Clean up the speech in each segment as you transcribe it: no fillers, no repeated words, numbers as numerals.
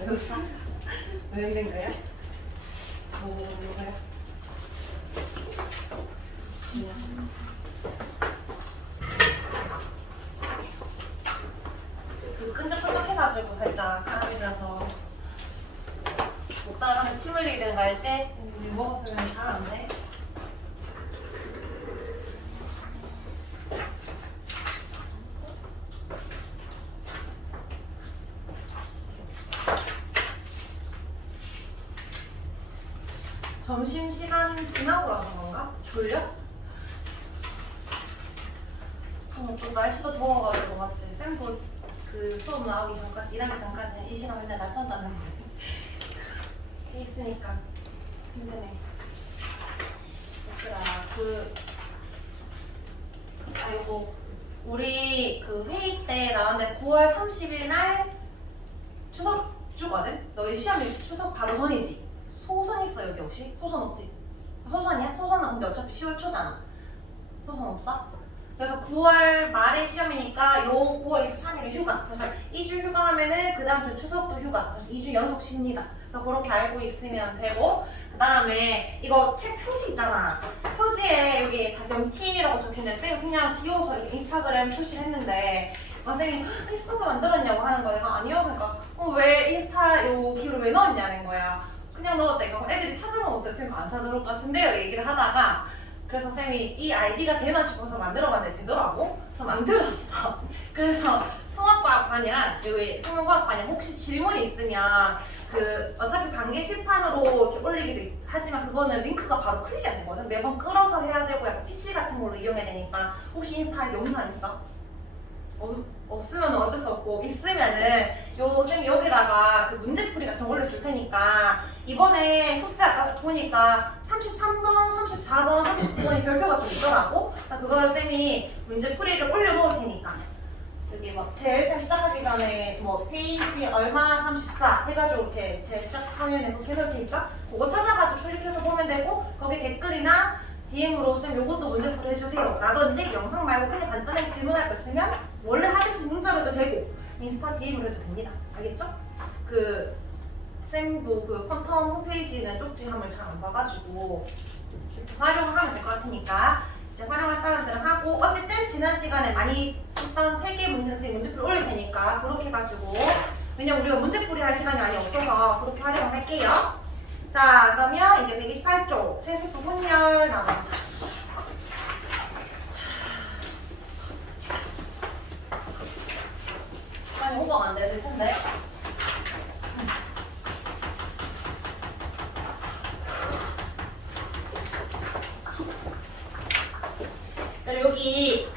왜 웃어? 왜 이런 거야? 뭐야? 그 끈적끈적해가지고 살짝 가라앉아서 못 따라가면 침 흘리게 되는 거 알지? 물 먹었으면 잘 안 돼. 점심시간 지나고 나서 그런가? 졸려? 좀 날씨도 더워가지고 맞지? 쌤도 그 수업 나오기 전까지 일하기 전까지 이 시간 맨날 낮잠 자는데 돼 있으니까 힘드네. 얘들아 아이고 우리 그 회의 때 나왔는데 9월 30일 날 추석 주거든? 너희 시험이 추석 바로 전이지? 소선 있어 여기 혹시? 소선 없지? 소선이야? 소선은 근데 어차피 10월 초잖아. 소선 없어? 그래서 9월 말에 시험이니까 요 9월 23일에 휴가. 그래서 2주 휴가 하면은 그 다음 주 추석도 휴가. 그래서 2주 연속 쉽니다. 그래서 그렇게 알고 있으면 되고, 그 다음에 이거 책 표지 있잖아. 표지에 여기 다 MT라고 적혀있는데 쌤이 그냥 귀여워서 이렇게 인스타그램 표시를 했는데 선생님이 인스타도 만들었냐고 하는 거야. 내가 아니요. 그러니까 왜 인스타 요 기호를 왜 넣었냐는 거야. 그냥 넣었대. 그럼 애들이 찾으면 어떡해? 안 찾아볼 것 같은데요? 얘기를 하다가 그래서 쌤이 이 아이디가 되나 싶어서 만들어봤는데 되더라고. 그래서 만들었어. 그래서 통합과학반이랑 여기 생명과학반이 혹시 질문이 있으면 그 어차피 반개 실판으로 이렇게 올리기도 하지만 그거는 링크가 바로 클릭이 안 되거든. 매번 끌어서 해야 되고 약간 PC 같은 걸로 이용해야 되니까 혹시 인스타에 영상 있어? 없으면 어쩔 수 없고 있으면은 쌤이 여기다가 그 문제풀이 같은 거 올려줄 테니까 이번에 숙제 아까 보니까 33번, 34번, 39번이 별표가 좀 있더라고. 자 그거를 쌤이 문제풀이를 올려놓을 테니까 여기 막 제일 처음 시작하기 전에 뭐 페이지 얼마 34 해가지고 이렇게 제일 시작하면 그렇게 해놓을 테니까 그거 찾아가지고 클릭해서 보면 되고 거기 댓글이나 DM으로 쌤 요것도 문제풀이 해주세요 라든지 영상 말고 그냥 간단하게 질문할 거 있으면 원래 하듯이 문자로 해도 되고 인스타 DM으로 해도 됩니다. 알겠죠? 그 쌤도 그 퀀텀 홈페이지는 쪽지함을 잘 안 봐가지고 활용을 하면 될 것 같으니까 이제 활용할 사람들은 하고 어쨌든 지난 시간에 많이 했던 3개 문제 선생님 문제풀이 올릴 테니까 그렇게 해가지고 왜냐면 우리가 문제풀이 할 시간이 많이 없어서 그렇게 활용을 할게요. 자 그러면 이제 128쪽 채식부 혼혈 나눠보자. 시간이 오버가 안 돼야 될 텐데. 여기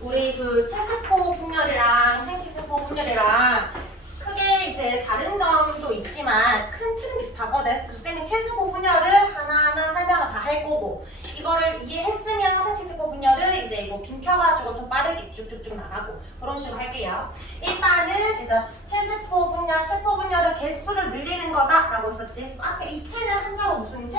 우리 그 체세포 분열이랑 생식세포 분열이랑 크게 이제 다른 점도 있지만 큰 틀은 비슷하거든. 그래서 쌤이 체세포 분열을 하나하나 설명을 다 할 거고 이거를 이해했으면 생식세포 분열을 이제 이거 빈 켜가지고 좀 빠르게 쭉쭉쭉 나가고 그런 식으로 할게요. 일단은 체세포 분열, 세포 분열을 개수를 늘리는 거다라고 했었지. 앞에 이 체는 한자로 무슨 체?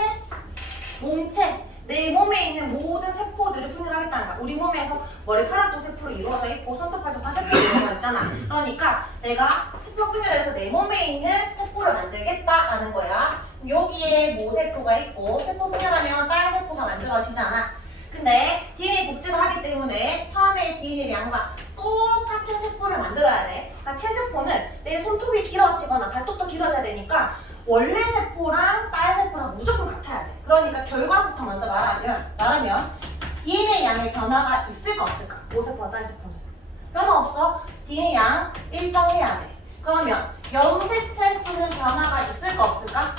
몸체. 내 몸에 있는 모든 세포들을 분열하겠다는 거야. 우리 몸에서 머리카락도 세포로 이루어져 있고 손톱, 발톱 다 세포로 이루어져 있잖아. 그러니까 내가 세포 분열해서 내 몸에 있는 세포를 만들겠다라는 거야. 여기에 모세포가 있고 세포 분열하면 다른 세포가 만들어지잖아. 근데 DNA 복제를 하기 때문에 처음에 DNA 양과 똑같은 세포를 만들어야 돼. 그러니까 체세포는 내 손톱이 길어지거나 발톱도 길어져야 되니까 원래 세포랑 딸 세포랑 무조건 같아야 돼. 그러니까 결과부터 먼저 말하면 DNA 양의 변화가 있을까 없을까? 모세포와 딸 세포는 변화 없어. DNA 양 일정해야 돼. 그러면 염색체 수는 변화가 있을까 없을까?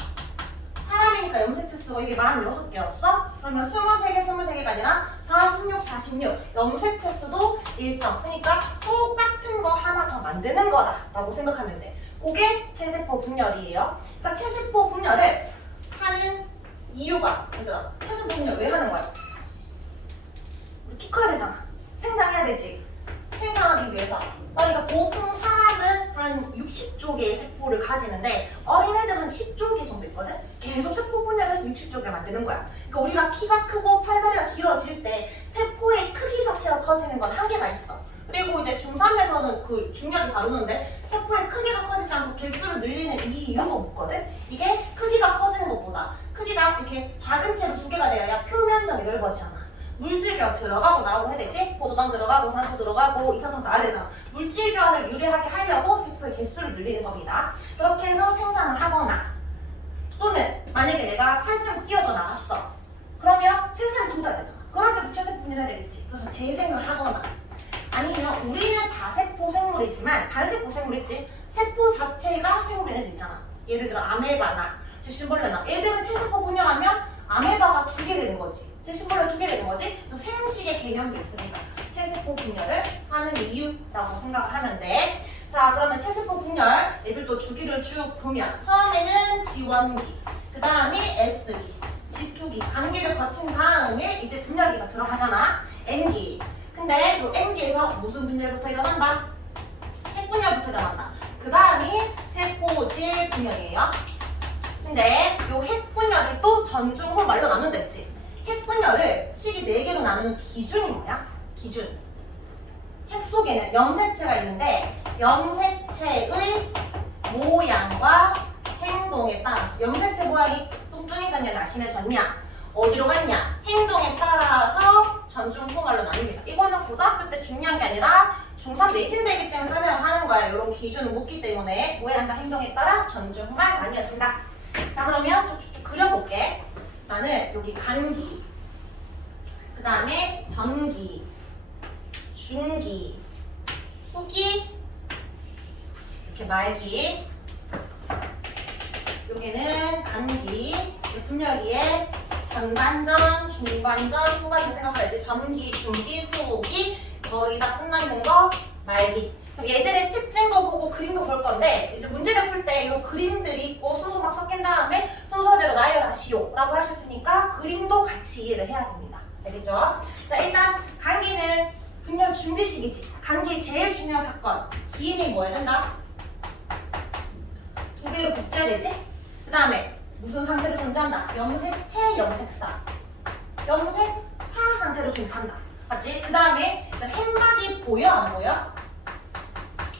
사람이니까 염색체 수가 이게 46개였어? 그러면 23개가 아니라 46 염색체 수도 일정. 그러니까 똑같은 거 하나 더 만드는 거다라고 생각하면 돼. 그게 체세포 분열이에요. 그러니까 체세포 분열을 하는 이유가 얘들아 체세포 분열 왜 하는 거야? 우리 키 커야 되잖아. 생장해야 되지. 생장하기 위해서. 그러니까 보통 사람은 한 60조 개의 세포를 가지는데 어린애들은 한 10조 개 정도 있거든? 계속 세포 분열해서 60조 개를 만드는 거야. 그러니까 우리가 키가 크고 팔다리가 길어질 때 세포의 크기 자체가 커지는 건 한계가 있어. 그리고 이제 중3에서는 그 중요하게 다루는데 세포의 크기가 커지지 않고 개수를 늘리는 이 이유가 없거든? 이게 크기가 커지는 것보다 크기가 이렇게 작은 채로 두 개가 되어야 표면적이 넓어지잖아. 물질 교환 들어가고 나오고 해야 되지? 포도당 들어가고 산소 들어가고 이산화탄 나와야 되잖아. 물질 교환을 유리하게 하려고 세포의 개수를 늘리는 겁니다. 그렇게 해서 생산을 하거나 또는 만약에 내가 살짝 뛰어져 나갔어. 그러면 세상을 돋아야 되잖아. 그럴 때도 체세포분열해야 되겠지. 그래서 재생을 하거나 아니면 우리는 다세포 생물이지만 단세포 생물 있지? 세포 자체가 생물인 애들 있잖아. 예를 들어 아메바나 집신벌레나 애들은 체세포 분열하면 아메바가 두 개 되는 거지. 집신벌레 두 개 되는 거지. 또 생식의 개념도 있으니까 체세포 분열을 하는 이유라고 생각을 하면 돼. 자, 그러면 체세포 분열 애들도 주기를 쭉 보면 처음에는 G1기, 그 다음에 S기, G2기, 단기를 거친 다음에 이제 분열기가 들어가잖아. N기. 근데 이 N기에서 무슨 분열부터 일어난다? 핵분열부터 일어난다. 그 다음이 세포질 분열이에요. 근데 이 핵분열을 또 전중 후 말로 나눈댔지. 핵분열을 식이 4개로 나누는 기준이 뭐야? 기준. 핵 속에는 염색체가 있는데 염색체의 모양과 행동에 따라서 염색체 모양이 뚱뚱해졌냐 날씬해졌냐 어디로 갔냐 행동에 따라서 전중 후 말로 나뉩니다. 이거는 고등학교 때 중요한 게 아니라 중3 내신되기 때문에 설명을 하는 거야. 이런 기준을 묻기 때문에 모양과 행동에 따라 전중 후 말 나뉘어진다. 자, 그러면 쭉쭉쭉 그려볼게. 나는 여기 간기, 그 다음에 전기, 중기, 후기, 이렇게 말기. 여기는 간기, 이제 분열기에 전반전, 중반전, 후반기 생각해야지. 전기, 중기, 후기 거의 다 끝나는 거 말기. 얘들의 특징도 보고 그림도 볼 건데 이제 문제를 풀 때 이 그림들이 있고 순서 막 섞인 다음에 순서대로 나열하시오 라고 하셨으니까 그림도 같이 이해를 해야 됩니다. 알겠죠? 자, 일단 간기는 분열 준비식이지. 간기의 제일 중요한 사건 기인이 뭐 해야 된다? 2배로 복제되지? 그 다음에 무슨 상태로 존재한다? 염색체, 염색사. 염색사 상태로 존재한다. 맞지? 그 다음에 핵막이 보여 안 보여?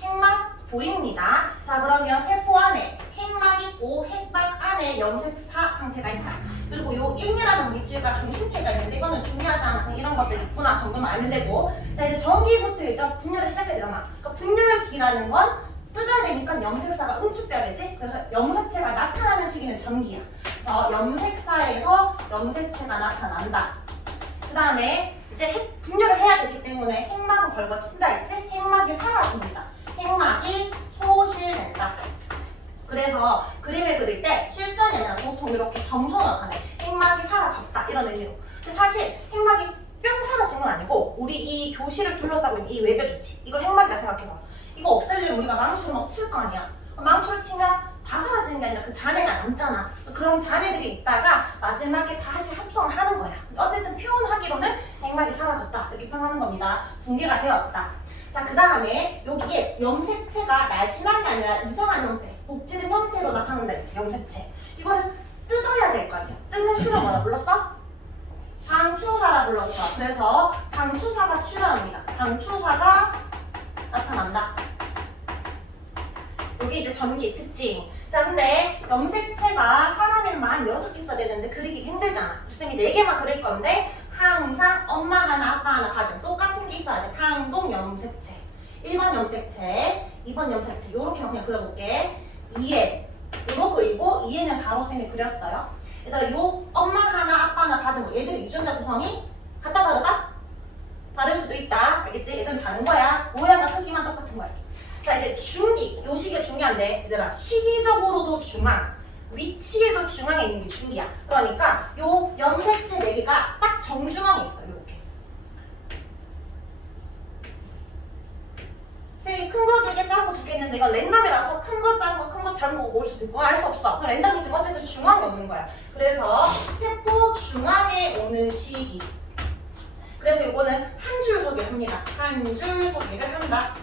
핵막 보입니다. 자, 그러면 세포 안에 핵막 있고 핵막 안에 염색사 상태가 있다. 그리고 요 인이라는 물질과 중심체가 있는데 이거는 중요하지 않아. 그냥 이런 것들이 있구나 정도만 알면 되고. 자, 이제 전기부터 이제 분열을 시작해야 되잖아. 그러니까 분열기라는 건 뜯어야 되니까 염색사가 응축돼야 되지. 그래서 염색체가 나타나는 시기는 전기야. 그래서 염색사에서 염색체가 나타난다. 그 다음에 이제 분열을 해야 되기 때문에 핵막은 걸거친다 했지? 핵막이 사라집니다. 핵막이 소실된다. 그래서 그림을 그릴 때 실선이 아니라 보통 이렇게 점선을 하네. 핵막이 사라졌다 이런 의미로. 근데 사실 핵막이 뿅 사라진 건 아니고 우리 이 교실을 둘러싸고 있는 이 외벽 있지? 이걸 핵막이라 생각해봐. 이거 없애려면 우리가 망초를 막 칠 거 아니야. 망초를 치면 다 사라지는 게 아니라 그 잔해가 남잖아. 그런 잔해들이 있다가 마지막에 다시 합성을 하는 거야. 어쨌든 표현하기로는 핵막이 사라졌다 이렇게 표현하는 겁니다. 붕괴가 되었다. 자, 그 다음에 여기에 염색체가 날씬한 게 아니라 이상한 형태, 복지는 형태로 나타난다 했지, 염색체. 이거를 뜯어야 될 거 아니야. 뜯는 실험 뭐라 불렀어? 방추사라 불렀어. 그래서 방추사가 출현합니다. 방추사가 나타난다. 여기 이제 전기의 특징. 자, 근데 염색체가 사람에만 6개 있어야 되는데 그리기 힘들잖아. 쌤이 4개만 그릴 건데 항상 엄마 하나, 아빠 하나 받은 똑같은 게 있어야 돼. 상동 염색체. 1번 염색체, 2번 염색체. 요렇게만 그냥 그려볼게. 2N. 요거 그리고 2N은 4로 쌤이 그렸어요. 얘들아, 요 엄마 하나, 아빠 하나 받은 거. 얘들의 유전자 구성이 같다, 다르다? 다를 수도 있다. 알겠지? 얘들은 다른 거야. 모양과 크기만 똑같은 거야. 자, 이제 중기. 요 시기가 중요한데, 얘들아, 시기적으로도 중앙. 위치에도 중앙에 있는 게 중기야. 그러니까 요 염색체 4개가 딱 정중앙에 있어. 이렇게. 쌤이 큰 거 2개, 작은 거 2개 있는데 이거 랜덤이라서 큰 거, 작은 거, 큰 거, 작은 거 올 수도 있고 알 수 없어. 랜덤이지만 어쨌든 중앙에 없는 거야. 그래서 세포 중앙에 오는 시기. 그래서 이거는 한 줄 소개를 합니다. 한 줄 소개를 한다.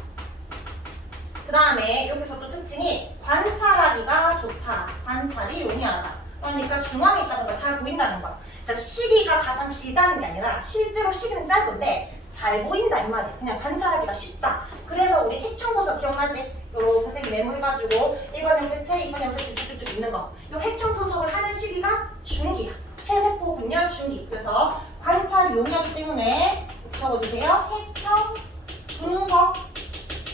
그 다음에 여기서 또 특징이 관찰하기가 좋다. 관찰이 용이하다. 그러니까 중앙에 있다는 걸 잘 보인다는 거야. 그러니까 시기가 가장 길다는 게 아니라 실제로 시기는 짧은데 잘 보인다 이 말이야. 그냥 관찰하기가 쉽다. 그래서 우리 핵연구소 기억나지? 요렇게 색이 네모해가지고 1번 염색체, 2번 염색체 쭉쭉쭉 있는 거. 요 획형 분석을 하는 시기가 중기야. 체세포 분열 중기. 그래서 관찰 용이하기 때문에 적어주세요. 획형 분석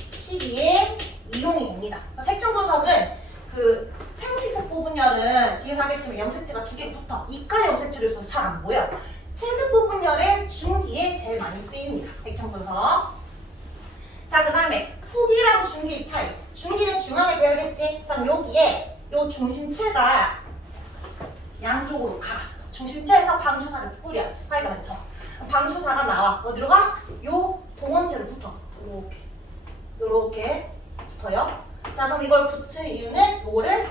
시기에 이용이 됩니다. 획형 분석은 그 생식세포 분열은 뒤에서 하겠지만 염색체가 두 개 붙어. 이가 염색체로 있어서 잘 안 보여. 체세포 분열의 중기에 제일 많이 쓰입니다. 획형 분석. 자, 그 다음에 후기랑 중기 차이. 중기는 중앙에 배열됐지? 자, 여기에 요 중심체가 양쪽으로 가. 중심체에서 방추사를 뿌려. 스파이더맨처럼. 방추사가 나와. 어디로 가? 요 동원체로 붙어. 요렇게 붙어요. 자, 그럼 이걸 붙은 이유는 뭐를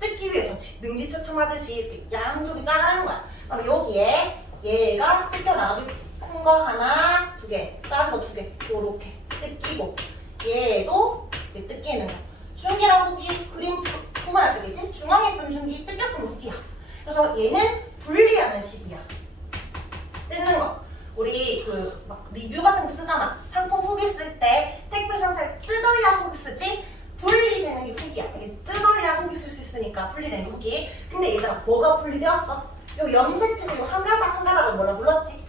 뜯기 위해서지. 능지처참하듯이 이렇게 양쪽이 짜라는 거야. 그럼 여기에 얘가 뜯겨 나가겠지. 큰 거 하나, 두 개, 작은 거 두 개. 요렇게 뜯기고 얘도 뜯기는 거. 중기랑 후기 그림 구분할 수 있겠지? 중앙에 있으면 중기, 뜯겼으면 후기야. 그래서 얘는 분리하는 식이야. 뜯는 거. 우리 그 막 리뷰 같은 거 쓰잖아. 상품 후기 쓸 때 택배 상자에 뜯어야 후기 쓰지? 분리되는 게 후기야. 이게 뜯어야 후기 쓸 수 있으니까 분리되는 게 후기. 근데 얘들아 뭐가 분리되었어? 요 염색체에서 요 한 가닥 한 가닥을 뭐라 불렀지?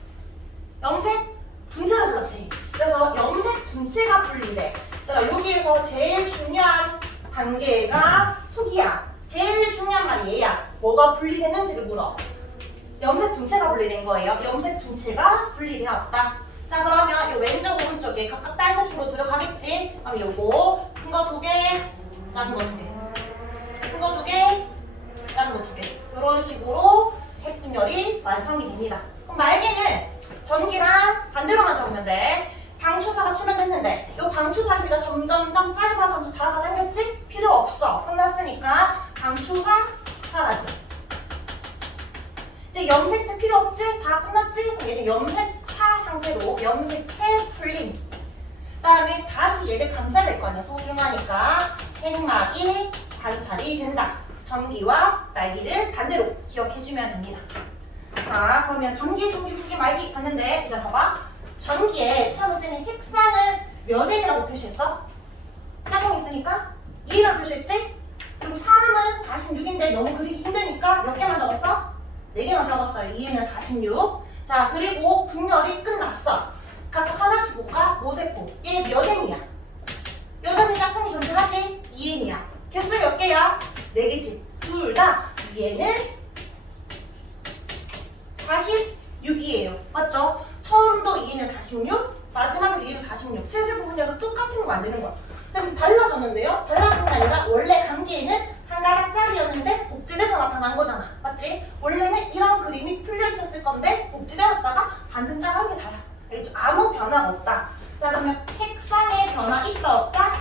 염색 분체라 불렀지. 그래서 염색 분체가 분리돼. 그러니까 여기에서 제일 중요한 단계가 후기야. 제일 중요한 말이 얘야. 뭐가 분리되는지를 물어. 염색 분체가 분리된 거예요. 염색 분체가 분리되었다. 자, 그러면 요 왼쪽 오른쪽에 각각 딸세포로 들어가겠지? 그럼 요거 큰 거 두 개, 작은 거 두 개. 큰 거 두 개, 작은 거 두 개. 이런 식으로 핵분열이 완성이 됩니다. 그럼 말개는 전기랑 반대로만 적으면 돼. 방추사가 출현했는데 이 방추사 길이가 점점점 짧아져서 잡아당겼지? 필요 없어. 끝났으니까 방추사 사라져. 이제 염색체 필요 없지? 다 끝났지? 그럼 얘는 염색사 상태로 염색체 풀림. 그 다음에 다시 얘를 감싸야 될 거 아니야. 소중하니까 핵막이 관찰이 된다. 전기와 말기를 반대로 기억해주면 됩니다. 자, 그러면 전기, 중기, 후기, 말기 봤는데 이제 봐봐. 전기에 처음에 쓰는 핵상을 몇 N이라고 표시했어? 짝꿍 있으니까 2라고 표시했지? 그리고 사람은 46인데 너무 그리기 힘드니까 몇 개만 적었어? 4개만 적었어요. 2N은 46. 자, 그리고 분열이 끝났어. 각각 하나씩 볼까? 모세포. 얘 몇 N이야? 여전히 짝꿍이 존재하지? 2N이야. 개수 몇 개야? 4개지. 둘 다 2N은 46이에요. 맞죠? 처음도 2N은 46, 마지막에도 2N은 46. 체세포 분열도 똑같은 거 만드는 거야. 지금 달라졌는데요? 달라진 게 아니라 원래 감기에는 한 가닥짜리였는데 복제돼서 나타난 거잖아. 맞지? 원래는 이런 그림이 풀려 있었을 건데 복제되었다가 반등 작은 게 다야. 알겠죠? 아무 변화가 없다. 자, 그러면 핵상의 변화 있다 없다?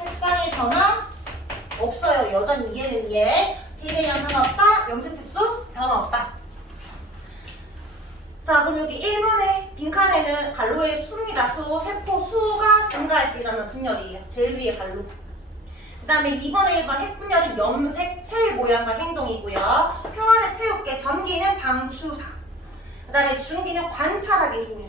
핵상의 변화 없어요. 여전히 2N은 2N. DNA량 변화 없다. 염색체 수 변화 없다. 자, 그럼 여기 1번의 빈칸에는 갈로의 수입니다. 수, 세포 수가 증가할 때 일어나는 분열이에요. 제일 위에 갈로. 그 다음에 2번에 1번 핵분열은 염색체의 모양과 행동이고요. 표안을 채울게. 전기는 방추사. 그 다음에 중기는 관찰하기 좋은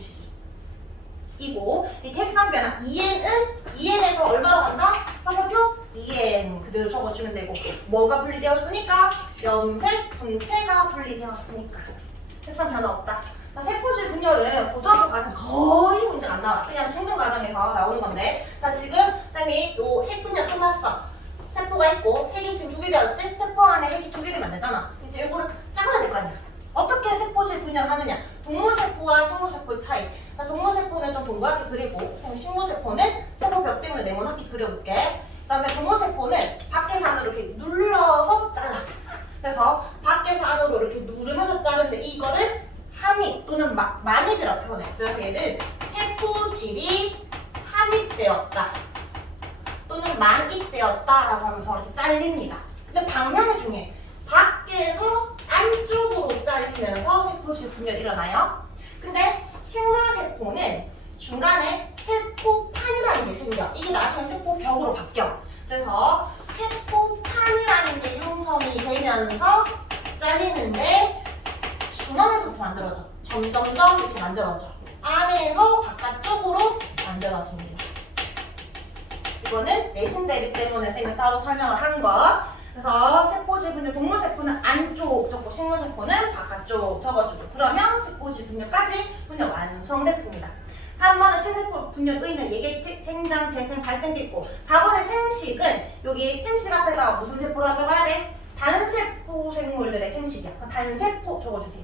시기이고, 이 핵상 변화 2N에서 얼마로 간다? 화살표 2N 그대로 적어주면 되고, 뭐가 분리되었으니까? 염색 분체가 분리되었으니까. 핵상 변화 없다. 자, 세포질 분열은 고등학교 과정 거의 문제가 안 나와. 그냥 중등 과정에서 나오는 건데. 자, 지금 쌤이 요 핵 분열 끝났어. 세포가 있고 핵이 지금 2개 되었지? 세포 안에 핵이 2개 되면 안 되잖아. 이제 이거를 작아야 될 거 아니야. 어떻게 세포질 분열을 하느냐? 동물세포와 식물세포의 차이. 자, 동물세포는 좀 동그랗게 그리고 식물세포는 세포벽 때문에 네모나게 그려볼게. 그 다음에 동물세포는 밖에서 안으로 이렇게 눌러서 잘라. 그래서 밖에서 안으로 이렇게 누르면서 자르는데 이거를 함입 또는 만입이라고 표현해. 그래서 얘는 세포질이 함입되었다 또는 만입되었다라고 하면서 이렇게 잘립니다. 근데 방향이 중요해. 밖에서 안쪽으로 잘리면서 세포질 분열이 일어나요. 근데 식물세포는 중간에 세포판이라는 게 생겨. 이게 나중에 세포벽으로 바뀌어. 그래서 세포판이라는 게 형성이 되면서 잘리는데 중앙에서부터 만들어져. 점점점 이렇게 만들어져. 안에서 바깥쪽으로 만들어집니다. 이거는 내신 대비 때문에 쌤이 따로 설명을 한 거. 그래서 세포질 분열, 동물 세포는 안쪽 적고 식물 세포는 바깥쪽 적어주고 그러면 세포질 분열까지 분열 완성됐습니다. 3번은 체세포 분열 의의는 얘기했지? 생장, 재생, 발생도 있고 4번의 생식은 여기 생식 앞에다가 무슨 세포라 적어야 돼? 단세포 생물들의 생식이야. 그럼 단세포 적어주세요.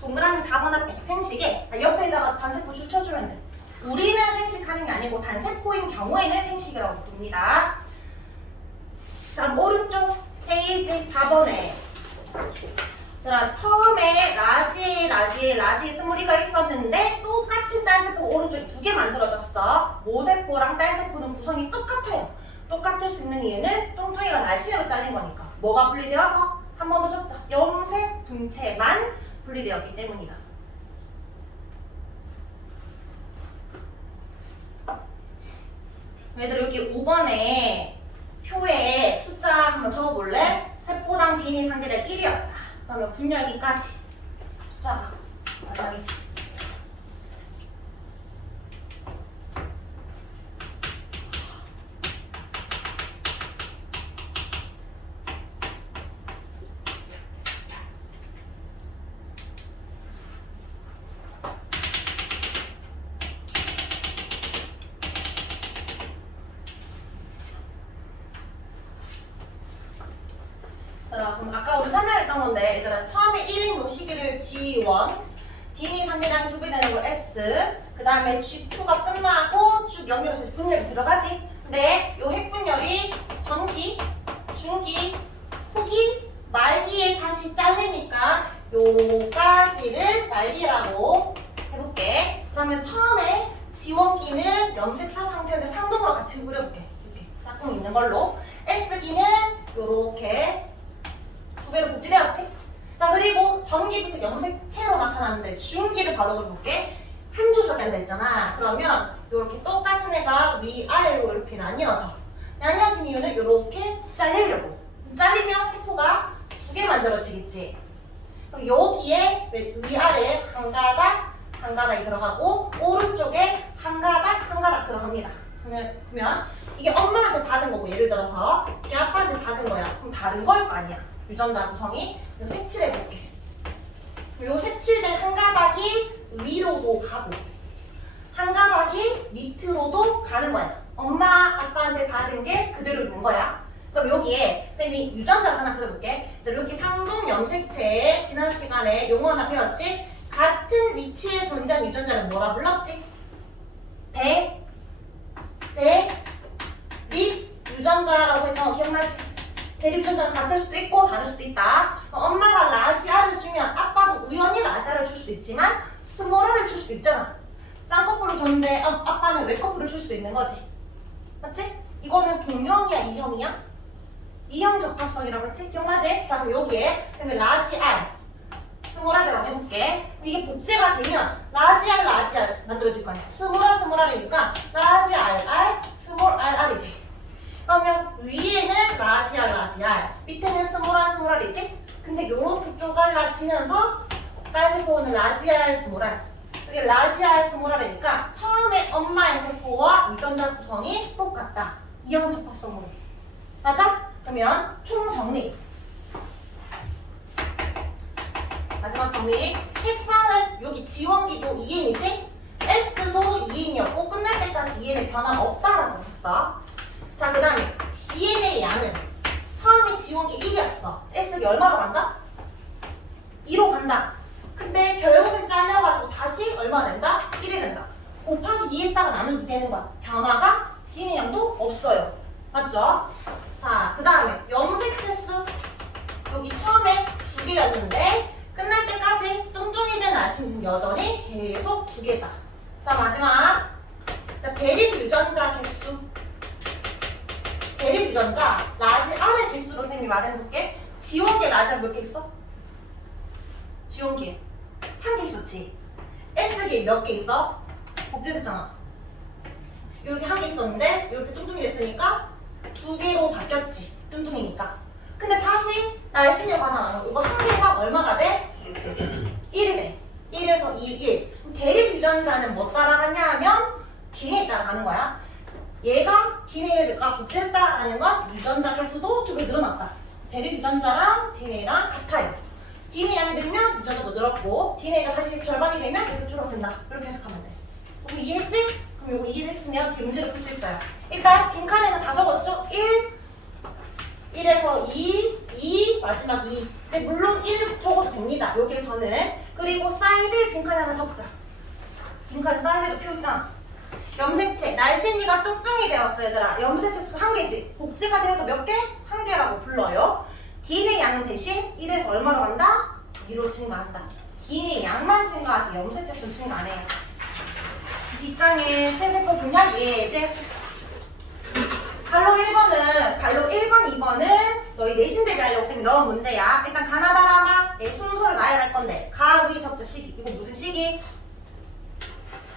동그라미 4번 앞에 생식에 옆에다가 단세포 줄쳐주면 돼. 우리는 생식하는 게 아니고 단세포인 경우에는 생식이라고 부릅니다. 자, 그럼 오른쪽 페이지 4번에 처음에 라지 스무리가 있었는데 똑같은 딸세포가 오른쪽에 2개 만들어졌어. 모세포랑 딸세포는 구성이 똑같아요. 똑같을 수 있는 이유는 뚱뚱이가 날씬으로 잘린 거니까. 뭐가 분리되어서? 한 번 더 적자. 염색 분체만 분리되었기 때문이다. 얘들 여기 5번에 표에 숫자 한번 적어볼래? 세포당 DNA 상대량 1이었다. 그러면 분열기까지 숫자가 얼마겠지? 그럼 아까 우리 설명했던 건데 얘들아 처음에 1인 요 시기를 G1 DNA 상대량 2배 되는 걸 S 그 다음에 G2가 끝나고 쭉 연결해서 분열이 들어가지. 근데 요 핵분열이 전기, 중기, 후기, 말기에 다시 잘리니까 요까지를 말기라고 해볼게. 그러면 처음에 지원기는 염색사 상태인데 상동으로 같이 그려볼게. 이렇게 짝꿍 있는 걸로. S기는 요렇게 2배로 복제되었지? 자, 그리고 전기부터 염색체로 나타나는데 중기를 바로 그려볼게. 한 주석이 앉아 있잖아. 그러면 이렇게 똑같은 애가 위아래로 이렇게 나뉘어져. 나뉘어진 이유는 이렇게 잘리려고. 잘리면 세포가 2개 만들어지겠지. 그럼 여기에 위아래 한 가닥, 한 가닥이 들어가고 오른쪽에 한 가닥, 한 가닥 들어갑니다. 그러면 이게 엄마한테 받은 거고 예를 들어서 이게 아빠한테 받은 거야. 그럼 다른 걸 거 아니야. 유전자 구성이. 이거 색칠해볼게. 요 색칠된 한 가닥이 위로도 가고 한 가닥이 밑으로도 가는 거야. 엄마, 아빠한테 받은 게 그대로 있는 거야. 그럼 여기에 쌤이 유전자 하나 그려볼게. 여기 상동 염색체에 지난 시간에 용어 하나 배웠지? 같은 위치에 존재하는 유전자를 뭐라 불렀지? 대립 유전자라고 했던 거 기억나지? 대립 유전자가 같을 수도 있고 다를 수도 있다. 엄마가 라지아를 주면 아빠도 우연히 라지아를 줄 수 있지만 스몰아를 줄 수도 있잖아. 쌍꺼풀을 줬는데 아빠는 외꺼풀을 줄 수도 있는 거지. 맞지? 이거는 동형이야, 이형이야? 이형 적합성이라고 했지? 기억나지? 자, 그럼 여기에 라지알, 스몰알이라고 해볼게. 이게 복제가 되면 라지알 만들어질 거 아니야. 스몰알이니까 라지알, 스몰알이 돼. 그러면 위에는 라지알, 밑에는 스몰알이지? 근데 요렇게 쪼갈라지면서 딸세포는 라지알, 스몰알. 이게 라지알, 스몰알이니까 처음에 엄마의 세포와 유전자 구성이 똑같다. 이형 적합성으로. 맞아? 그러면 총 정리. 마지막 정리. 핵상은 여기 지원기도 2N이지? S도 2N이었고 끝날 때까지 2N의 변화가 없다라고 썼어. 자, 그 다음에 DNA 양은 처음에 지원기 1이었어. S기 얼마로 간다? 2로 간다. 근데 결국은 잘려가지고 다시 얼마 된다? 1이 된다. 곱하기 2에다가 나누기 되는 거야. 변화가 DNA 양도 없어요. 맞죠? 자, 그 다음에 염색체 수 여기 처음에 2개였는데 끝날 때까지 뚱뚱이된 아시는 여전히 계속 2개다. 자, 마지막 대립 유전자 개수. 대립 유전자 라지알의 개수로 선생님이 말해볼게. 지원기에 라지알 몇 개 있어? 지원기에 한 개 있었지. S기에 몇 개 있어? 복제됐잖아. 이렇게 한 개 있었는데 이렇게 뚱뚱이 됐으니까 2개로 바뀌었지. 뚱뚱이니까. 근데 다시 날씬으로 가잖아. 이거 한 개가 얼마가 돼? 1이 돼. 1에서 2, 1. 대립 유전자는 뭐 따라가냐 하면 DNA에 따라가는 거야. 얘가 DNA가 복제했다라는 건 유전자 개수도 2배 늘어났다. 대립 유전자랑 DNA랑 같아요. DNA 양이 늘면 유전자도 늘었고 DNA가 다시 절반이 되면 이거 줄어든다. 이렇게 해석하면 돼. 우리 이해했지? 그럼 이거 이해했으면 뒤에 문제를 풀 수 있어요. 일단 빈칸에는 다 적었죠? 1에서 2, 마지막 2. 근데 물론 1 적어도 됩니다. 여기에서는. 그리고 사이드 빈칸에 하나 적자. 빈칸에 사이드도 표 있잖아. 염색체. 날씬이가 뚱뚱이 되었어 얘들아. 염색체 수 1개지. 복제가 되어도 몇 개? 1개라고 불러요. DNA 양은 대신 1에서 얼마로 간다? 2로 증가한다. DNA 양만 증가하지 염색체 수 증가 안 해요. 뒷장에 채색표 분열 예제. 갈로 1번, 2번은 너희 내신 대비하려고 쌤이 넣은 문제야. 일단 가나다라마 순서를 나열할 건데 가위 적자 시기. 이거 무슨 시기?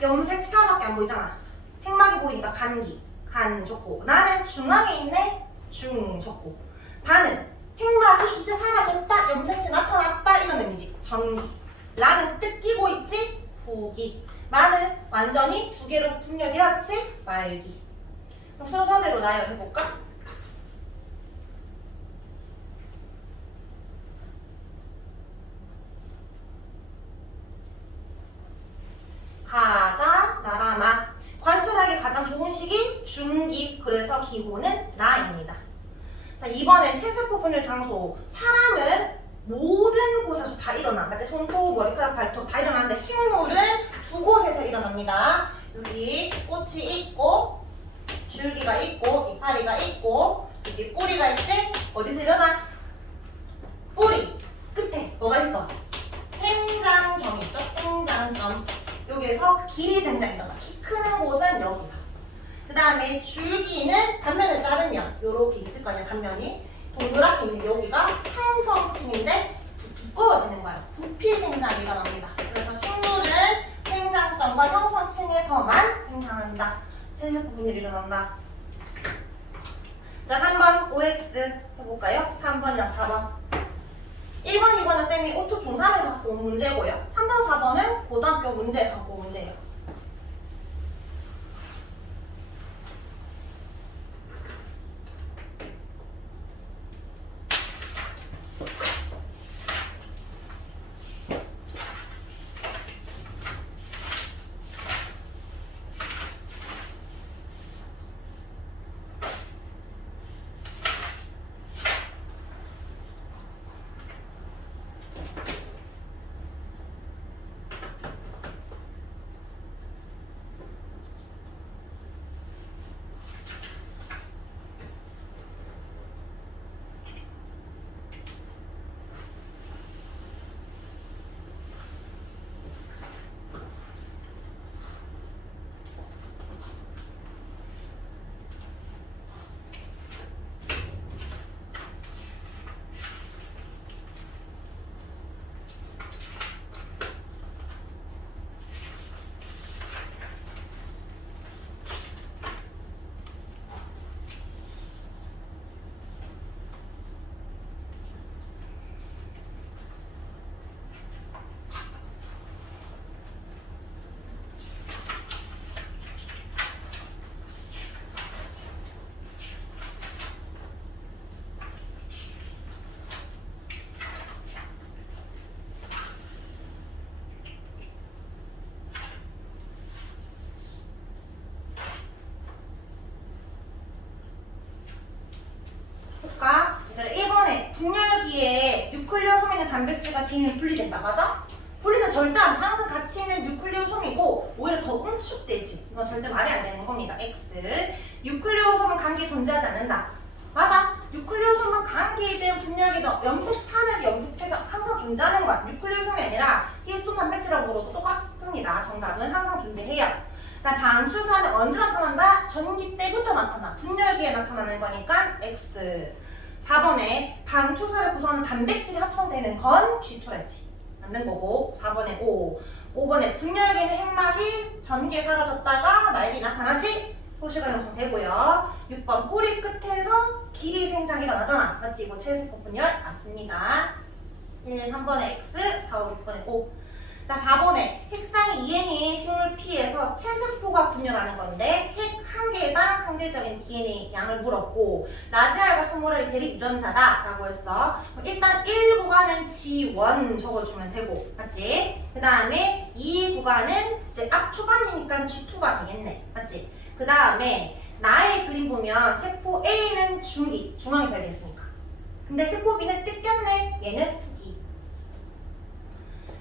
염색사밖에 안 보이잖아. 핵막이 보이니까 간기, 간 적고. 나는 중앙에 있네, 중 적고. 다는 핵막이 이제 사라졌다, 염색체 나타났다 이런 의미지. 전기. 라는 뜯기고 있지, 후기. 마는 완전히 2개로 분열되었지, 말기. 그럼 순서대로 나열해볼까? 가다, 나라마. 관찰하기 가장 좋은 시기 중기. 그래서 기호는 나입니다. 자, 이번엔 체세포 분열 장소. 사람은 모든 곳에서 다 일어나. 맞지? 손톱, 머리카락, 발톱 다 일어나는데 식물은 2곳에서 일어납니다. 여기 꽃이 있고 줄기가 있고 이파리가 있고 여기 뿌리가 있지? 어디서 일어나? 뿌리 끝에 뭐가 있어? 생장점 있죠? 생장점. 여기에서 길이 생장이 일어나. 키 크는 곳은 여기서. 그 다음에 줄기는 단면을 자르면 이렇게 있을 거 아니야, 단면이. 동그랗게 있는 여기가 항성층인데 두꺼워지는 거예요. 부피 생장이 일어납니다. 그래서 식물은 생장점과 형성층에서만 생장한다. 세세포 분열이 일어난다. 자, 3번 OX 해볼까요? 3번이랑 4번. 1번, 2번은 쌤이 오토 중3에서 갖고 온 문제고요. 3번, 4번은 고등학교 문제에서 갖고 온 문제예요. 얘들아 1번에 분열기에 뉴클레오솜 있는 단백질과 D는 분리된다. 맞아? 분리는 절대 안 돼. 항상 같이 있는 뉴클레오솜이고 오히려 더 응축되지. 이건 절대 말이 안 되는 겁니다. X. 뉴클레오솜은 관계에 존재하지 않는다. 맞아. 뉴클레오솜은 관계에 대한 분열기도 염색사는 염색체가 항상 존재하는 거야. 뉴클레오솜이 아니라 히스톤 단백질이라고 불러도 똑같습니다. 정답은 항상 존재해요. 방추사는 언제 나타난다? 전기 때부터 나타나. 분열기에 나타나는 거니까 X. 4번에 방추사를 구성하는 단백질이 합성되는 건 G2랬지. 맞는 거고. 4번에 O. 5번에 분열기는 핵막이 전기에 사라졌다가 말기 나타나지? 소시가 형성되고요. 6번 뿌리 끝에서 길이 생장이 일어나잖아. 맞지? 이거 체세포 분열 맞습니다. 1, 3번에 X, 4, 5, 6번에 O. 자, 4번에 핵상이 2N인 식물 P에서 체세포가 분열하는 건데 핵 한 개당 상대적인 DNA 양을 물었고 라지 R과 스몰 R이 대립 유전자다 라고 했어. 일단 1 구간은 G1 적어주면 되고 맞지? 그 다음에 2 구간은 이제 앞 초반이니까 G2가 되겠네 맞지? 그 다음에 나의 그림 보면 세포 A는 중기, 중앙에 발견했으니까 근데 세포 B는 뜯겼네 얘는 후기.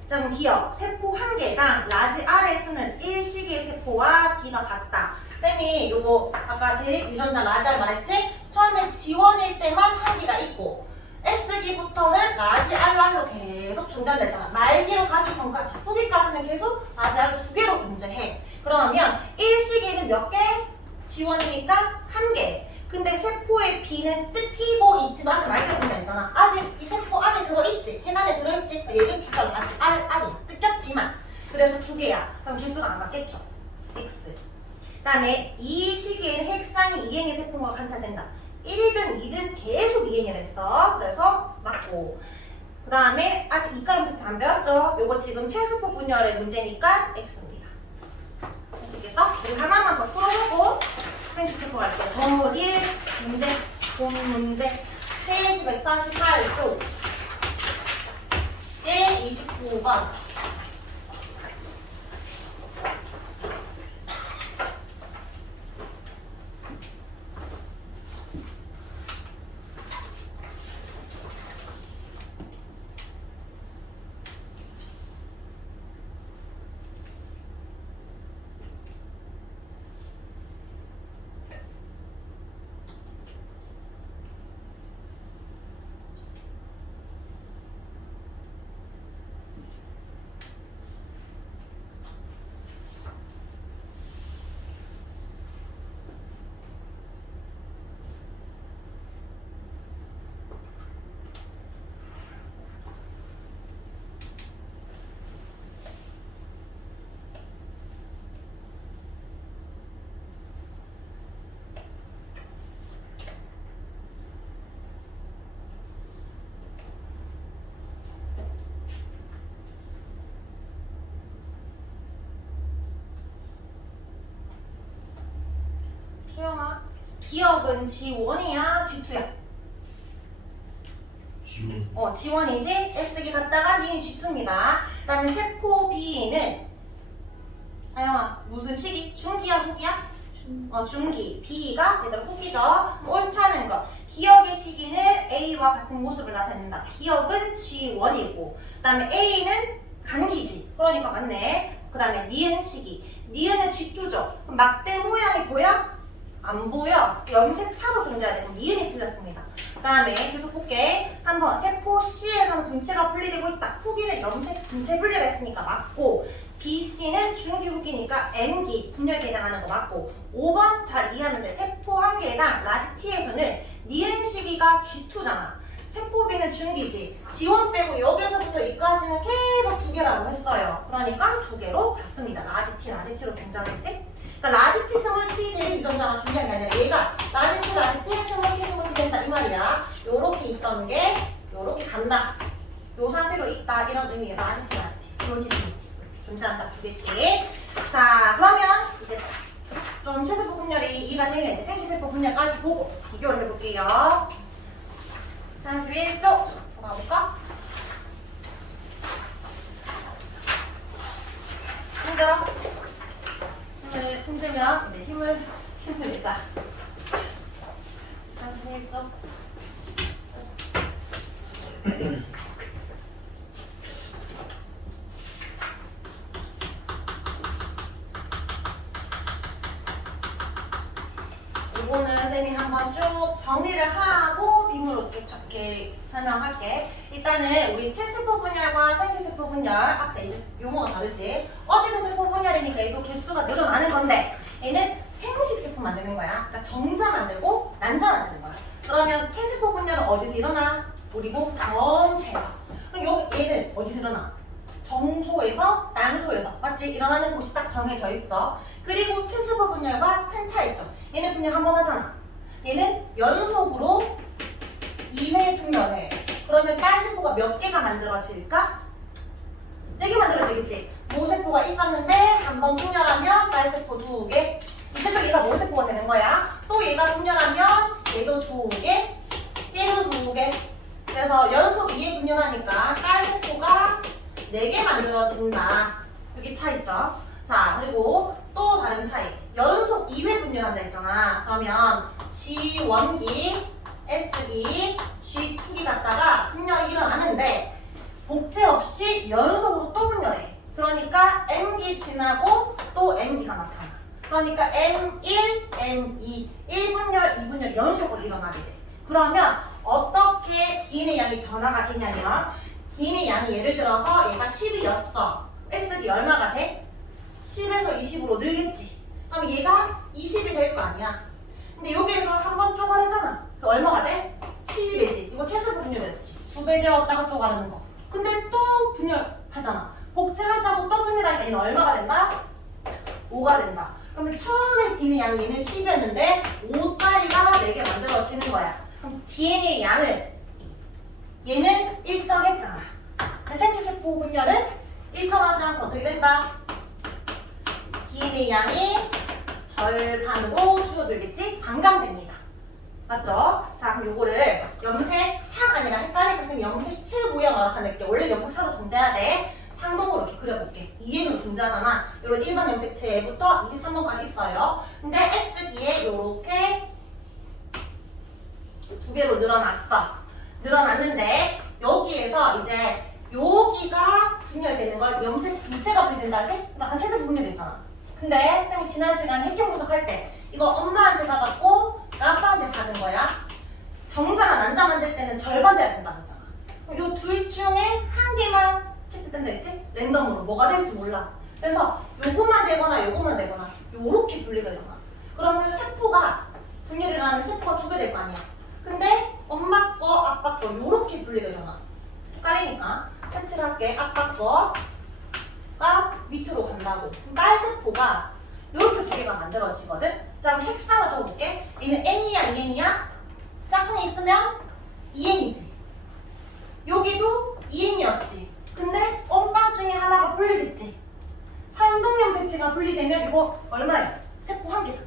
자, 그럼 기억. 세포 한 개당 라지 R에 쓰는 1시기의 세포와 B가 같다. 쌤이 요거 아까 대립 유전자 라지 R 말했지? 처음에 G1일 때만 한 개가 있고 S기부터는 라지 R로 계속 존재했잖아. 말기로 가기 전까지 후기까지는 계속 라지 R로 2개로 존재해. 그러면 1시기는 몇 개? G1이니까 한 개. 근데 세포의 B는 뜯기고 있지만 아직 말기가 된게 아니잖아. 아직 이 세포 안에 들어있지? 핵 안에 들어있지? 얘는 두 개가 아직 R이 뜯겼지만 그래서 2개야. 그럼 개수가 안 같겠죠? X. 그 다음에 이 시기에는 핵상이 2N의 세포가 관찰된다. 1이든 2든 계속 2N이라 했어. 그래서 맞고. 그 다음에 아직 이과부터 안 배웠죠? 요거 지금 체세포 분열의 문제니까 X입니다. 그래서 우리 하나만 더 풀어보고 생식세포 갈게요. 저 1 문제, 본 문제 페이지 148쪽 29번 수영아, 기억은 G1이야? G2야? G1. G1이지? S기 갔다가 니은 G2입니다. 그 다음에 세포 B는 아영아, 무슨 시기? 중기야, 후기야? 중기. B가 얘들아 후기죠? 옳지 않은 거. 기억의 시기는 A와 같은 모습을 나타낸다. 기억은 G1이고 그 다음에 A는 간기지. 그러니까 맞네. 그 다음에 니은 시기. 니은은 G2죠. 그럼 막대 모양이 보여? 안 보여. 염색사로 존재해야 돼. 니은이 틀렸습니다. 그 다음에 계속 볼게. 3번 세포 C에서는 분체가 분리되고 있다. 후기는 염색 분체 분리를 했으니까 맞고 BC는 중기 후기니까 N기 분열기에 해당하는 거 맞고 5번 잘 이해하면 돼. 세포 한 개당 라지 T에서는 니은 시기가 G2잖아. 세포 B는 중기지. G1 빼고 여기서부터 여기까지는 계속 2개라고 했어요. 그러니까 2개로 봤습니다. 라지 T로 존재하겠지? 그러니까 라지 T, 스몰 T 대립 유전자가 중요한 게 아니라 얘가 라지 T, 스몰 T 된다 이 말이야. 요렇게 있던 게 요렇게 간다. 요 상태로 있다 이런 의미의 라지 T, 스몰 T 존재한다 2개씩. 자 그러면 이제 좀 체세포 분열이 이해가 되면 이제 생식세포 분열까지 보고 비교를 해볼게요. 31쪽 봐볼까? 힘들어? 힘을 흔들면 이제 힘을 내자. 31쪽. 이거는 쌤이 한번 쭉 정리를 하고 빔으로 쭉 적게 설명할게. 일단은 우리 체세포 분열과 생식세포 분열 앞에 이제 용어가 다르지. 어쨌든 세포 분열이니까 얘도 개수가 늘어나는 건데 얘는 생식세포 만드는 거야. 그러니까 정자 만들고 난자 만드는 거야. 그러면 체세포 분열은 어디서 일어나? 우리 몸 전체에서. 그럼 여기 얘는 어디서 일어나? 정소에서 난소에서 맞지? 일어나는 곳이 딱 정해져 있어. 그리고 체세포 분열과 큰 차이점. 얘는 분열 한 번 하잖아. 얘는 연속으로 2회 분열해. 그러면 딸세포가 몇 개가 만들어질까? 4개 만들어지겠지? 모세포가 있었는데 한 번 분열하면 딸세포 2개. 이제부터 얘가 모세포가 되는 거야. 또 얘가 분열하면 얘도 2개, 얘도 2개. 그래서 연속 2회 분열하니까 딸세포가 4개 만들어진다. 여기 차이죠? 자, 그리고 또 다른 차이. 연속 2회 분열한다 했잖아. 그러면 G1기, S기, G2기 갔다가 분열이 일어나는데 복제 없이 연속으로 또 분열해. 그러니까 M기 지나고 또 M기가 나타나. 그러니까 M1, M2, 1분열, 2분열 연속으로 일어나게 돼. 그러면 어떻게 DNA 양이 변화가 되냐면 DNA 양이 예를 들어서 얘가 10이었어. S기 얼마가 돼? 10에서 20으로 늘겠지. 그럼 얘가 20이 될 거 아니야. 근데 여기에서 한 번 쪼가르잖아. 그럼 얼마가 돼? 10이 되지. 이거 채소부 분열이었지. 2배 되었다가 쪼가르는 거. 근데 또 분열하잖아. 복제하자고 또 분열하니까 얘는 얼마가 된다? 5가 된다. 그러면 처음에 DNA 양이 얘는 10이었는데 5짜리가 4개 만들어지는 거야. 그럼 DNA 양은 얘는 일정했잖아. 생체세포 분열은 일정하지 않고 어떻게 된다? DNA 양이 절반으로 줄어들겠지? 반감됩니다. 맞죠? 자, 그럼 요거를 염색사가 아니라 헷갈릴 것은 염색체 모양으로 나타낼게. 원래 염색사로 존재해야 돼. 상동으로 이렇게 그려볼게. 2N으로 존재하잖아. 이런 일반 염색체부터 23번까지 있어요. 근데 S기에 요렇게 2개로 늘어났어. 늘어났는데 여기에서 이제 여기가 분열되는 걸 염색 분체가 분열된다지? 아까 채색 분열됐잖아. 근데 쌤이 지난 시간에 핵경 분석할 때 이거 엄마한테 받았고 아빠한테 받은 거야. 정자가 난자 만들 때는 절반 돼야 된다고 했잖아. 이 둘 중에 한 개만 체크된다 했지? 랜덤으로 뭐가 될지 몰라. 그래서 요거만 되거나 요거만 되거나 요렇게 분리가 되거나 그러면 세포가 분열이 일어나는 세포가 2개 될 거 아니야. 근데 엄마 거, 아빠 거 요렇게 분리가 되거나 헷갈리니까 색칠 할게. 아빠 거가 밑으로 간다고. 그럼 딸 세포가 요렇게 2개가 만들어지거든? 자, 그럼 핵상을 적어볼게. 얘는 N이야, EN이야? 짝꿍이 있으면 EN이지. 여기도 EN이었지. 근데 엄마 중에 하나가 분리됐지. 상동염색체가 분리되면 이거 얼마야? 세포 1개다.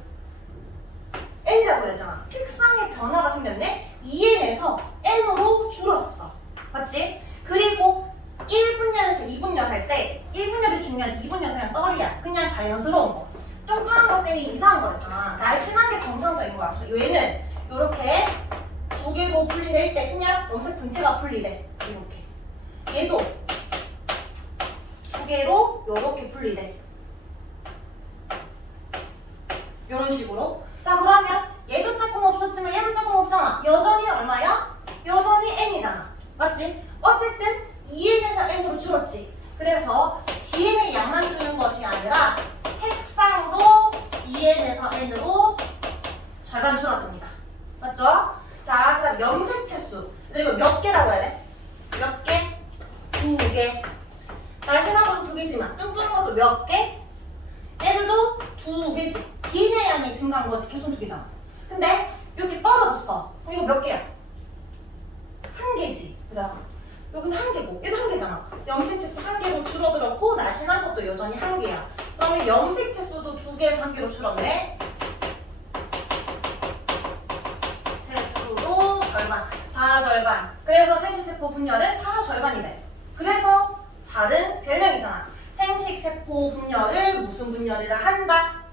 N이라고 했잖아. 색상의 변화가 생겼네. EN에서 N으로 줄었어. 맞지? 그리고 1분열에서 2분열 할 때 1분열이 중요하지 2분열은 그냥 떨이야. 그냥 자연스러운 거. 뚱뚱한 거 쌤이 이상한 거랬잖아. 날씬한 게 정상적인 거야. 그래서 얘는 이렇게 2개로 분리될 때 그냥 염색 분체가 분리돼. 이렇게. 얘도 2개로 이렇게 분리돼. 이런 식으로. 자, 그러면 얘도 조금 없었지만 얘도 조금 없잖아. 여전히 얼마야? 여전히 N이잖아. 맞지? 어쨌든 2N에서 N으로 줄었지. 그래서 DNA 양만 주는 것이 아니라 핵상도 2N에서 N으로 절반 줄어듭니다. 맞죠? 자, 그 다음 염색체 수. 그리고 몇 개라고 해야 돼? 몇 개? 2개. 날씬한 것도 2개지만 뚱뚱한 것도 몇 개? 얘들도 2개지. DNA 양이 증가한 거지. 개수는 2개잖아. 근데 이렇게 떨어졌어. 그럼 이거 몇 개야? 1개지. 그 다음 여기는 1개고 얘도 1개잖아. 염색체 수 1개로 줄어들었고 날씬한 것도 여전히 1개야. 그러면 염색체 수도 2개에서 1개로 줄었네. 채수도 절반. 다 절반. 그래서 생식세포 분열은 다 절반이 돼. 그래서 다른 별명이잖아. 생식세포 분열을 무슨 분열이라 한다?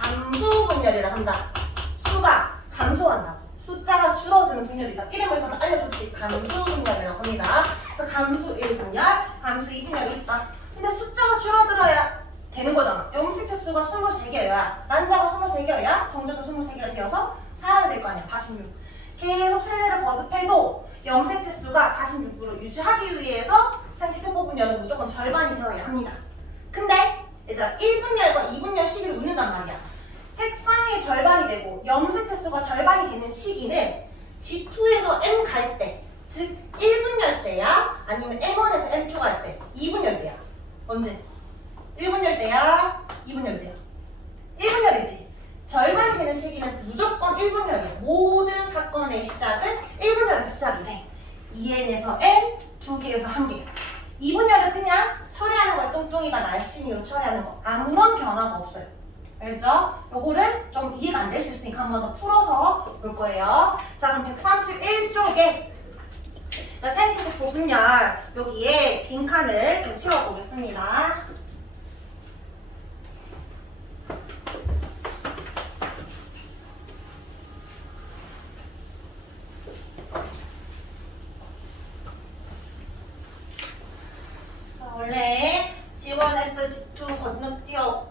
감소 분열이라 한다. 수가 감소한다고. 숫자가 줄어드는 분열이다. 이름에서는 알려줬지. 감소 분열이라고 합니다. 그래서 감소 1분열, 감소 2분열이 있다. 근데 숫자가 줄어들어야 되는 거잖아. 염색체 수가 23개여야, 난자가 23개여야 정자도 23개가 되어서 사람이 될 거 아니야. 46. 계속 세대를 거듭해도 염색체 수가 46으로 유지하기 위해서 생체세포 분열은 무조건 절반이 되어야 합니다. 근데 얘들아 1분열과 2분열 시기를 묻는단 말이야. 핵상이 절반이 되고 염색체 수가 절반이 되는 시기는 G2에서 M 갈 때, 즉 1분열 때야 아니면 M1에서 M2 갈 때, 2분열 때야. 언제? 1분열 때야, 2분열 때야. 1분열이지. 절반이 되는 시기는 무조건 1분열이야. 모든 사건의 시작은 1분열에서 시작이 돼. 2n에서 n, 2개에서 1개. 2분열은 그냥 처리하는 거야. 뚱뚱이가 날씬이로 처리하는 거. 아무런 변화가 없어요. 알겠죠? 요거를 좀 이해가 안 될 수 있으니까 한 번 더 풀어서 볼 거예요. 자, 그럼 131쪽에 생식세포 분열 여기에 빈칸을 좀 채워보겠습니다. 원래 G1S, G2 건너뛰어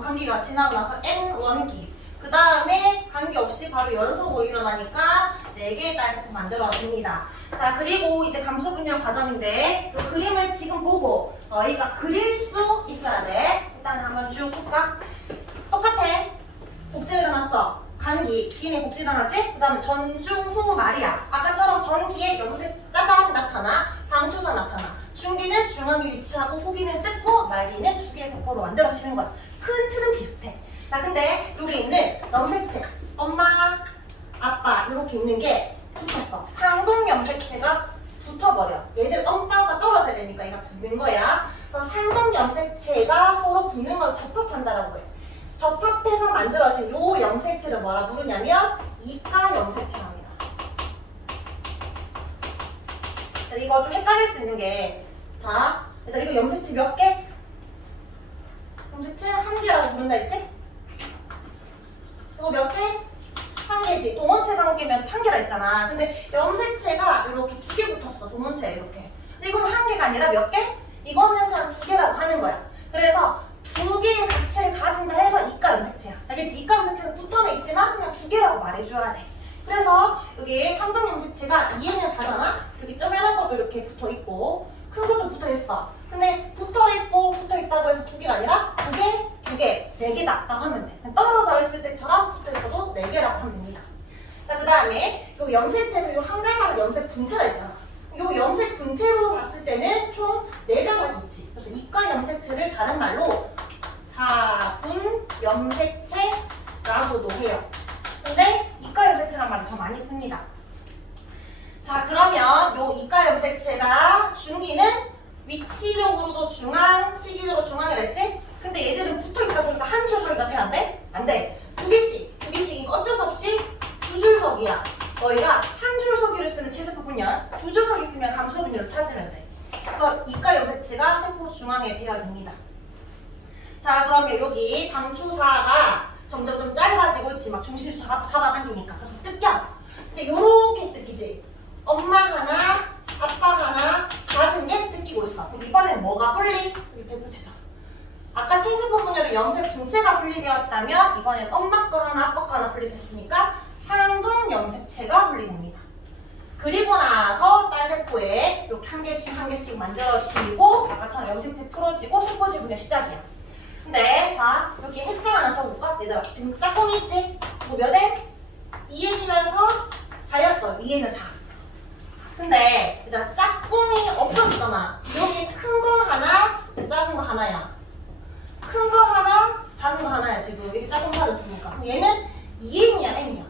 감기가 지나고 나서 N1기 그 다음에 관계없이 바로 연속으로 일어나니까 4개의 딸세포 만들어집니다. 자, 그리고 이제 감소분열 과정인데 이 그림을 지금 보고 너희가 그릴 수 있어야 돼. 일단 한번 쭉 볼까? 똑같아. 복제 일어났어. 감기, 기인의 복제 일어났지? 그 다음에 전중 후 말이야. 아까처럼 전기에 염색 짜잔 나타나, 방추사 나타나. 중기는 중앙에 위치하고 후기는 뜯고 말기는 2개의 세포로 만들어지는 거야. 큰 틀은 비슷해. 자, 근데 여기 있는 염색체, 엄마, 아빠 이렇게 있는 게 붙었어. 상동 염색체가 붙어버려. 얘들 엄마가 떨어져야 되니까 얘가 붙는 거야. 그래서 상동 염색체가 서로 붙는 걸 접합한다라고 해. 접합해서 만들어진 요 염색체를 뭐라 부르냐면 이가 염색체랍니다. 이거 좀 헷갈릴 수 있는 게, 자, 일단 이거 염색체 몇 개? 염색체 1개라고 부른다 했지? 이거 몇 개? 1개지. 동원체가 1개면 1개라 했잖아. 근데 염색체가 이렇게 2개 붙었어. 동원체에 이렇게. 근데 이건 1개가 아니라 몇 개? 이거는 그냥 2개라고 하는 거야. 그래서 2개의 가치를 가진다 해서 이가 염색체야. 알겠지? 이가 염색체는 붙어는 있지만 그냥 2개라고 말해줘야 돼. 그래서 여기 상동 염색체가 2N은 4잖아? 여기 쪼매난 것도 이렇게 붙어있고 큰 것도 붙어있어. 근데 붙어있고 붙어있다고 해서 2개가 아니라 2개, 4개다 라고 하면 돼. 떨어져 있을 때처럼 붙어있어도 4개라고 하면 됩니다. 자, 그 다음에 요 염색체에서 요 한 가닥 염색 분체가 있잖아. 요 염색 분체로 봤을 때는 총 4가닥이 있지. 그래서 이가 염색체를 다른 말로 4분 염색체라고도 해요. 근데 이가 염색체란 말을 더 많이 씁니다. 자, 그러면 요 이가 염색체가 중기는 위치적으로도 중앙, 시기적으로 중앙이라 했지? 근데 얘들은 붙어있다 보니까 한 줄 소리가 돼야 안 돼? 안 돼. 2개씩이니까 어쩔 수 없이 2줄석이야. 너희가 한 줄석이를 쓰면 체세포 분열, 2줄석 있으면 감소 분열을 찾으면 돼. 그래서 이가 염색체가 세포 중앙에 배열됩니다. 자, 그러면 여기 방추사가 점점 좀 짧아지고 있지. 막 중심 잡아당기니까. 그래서 뜯겨. 근데 요렇게 뜯기지. 엄마 하나, 아빠 하나, 작은 게 뜯기고 있어. 이번엔 뭐가 분리? 이렇게 붙이자. 아까 체세포 분열이 염색 분체가 분리되었다면 이번엔 엄마 거 하나, 아빠 거 하나 분리됐으니까 상동 염색체가 분리됩니다. 그리고 나서 딸세포에 이렇게 한 개씩 만들어지고 아까처럼 염색체 풀어지고 세포지 분열 시작이야. 근데 자, 여기 핵상 하나 적어볼까? 얘들아, 지금 짝꿍이 있지? 이거 몇 엔? 2n이면서 4였어. 2n은 4. 근데 얘들아, 짝꿍이 없어졌잖아. 여기 큰 거 하나, 작은 거 하나야. 큰 거 하나, 작은 거 하나야. 지금 여기 짝꿍 사라졌으니까. 그럼 얘는 2n이야, n이야.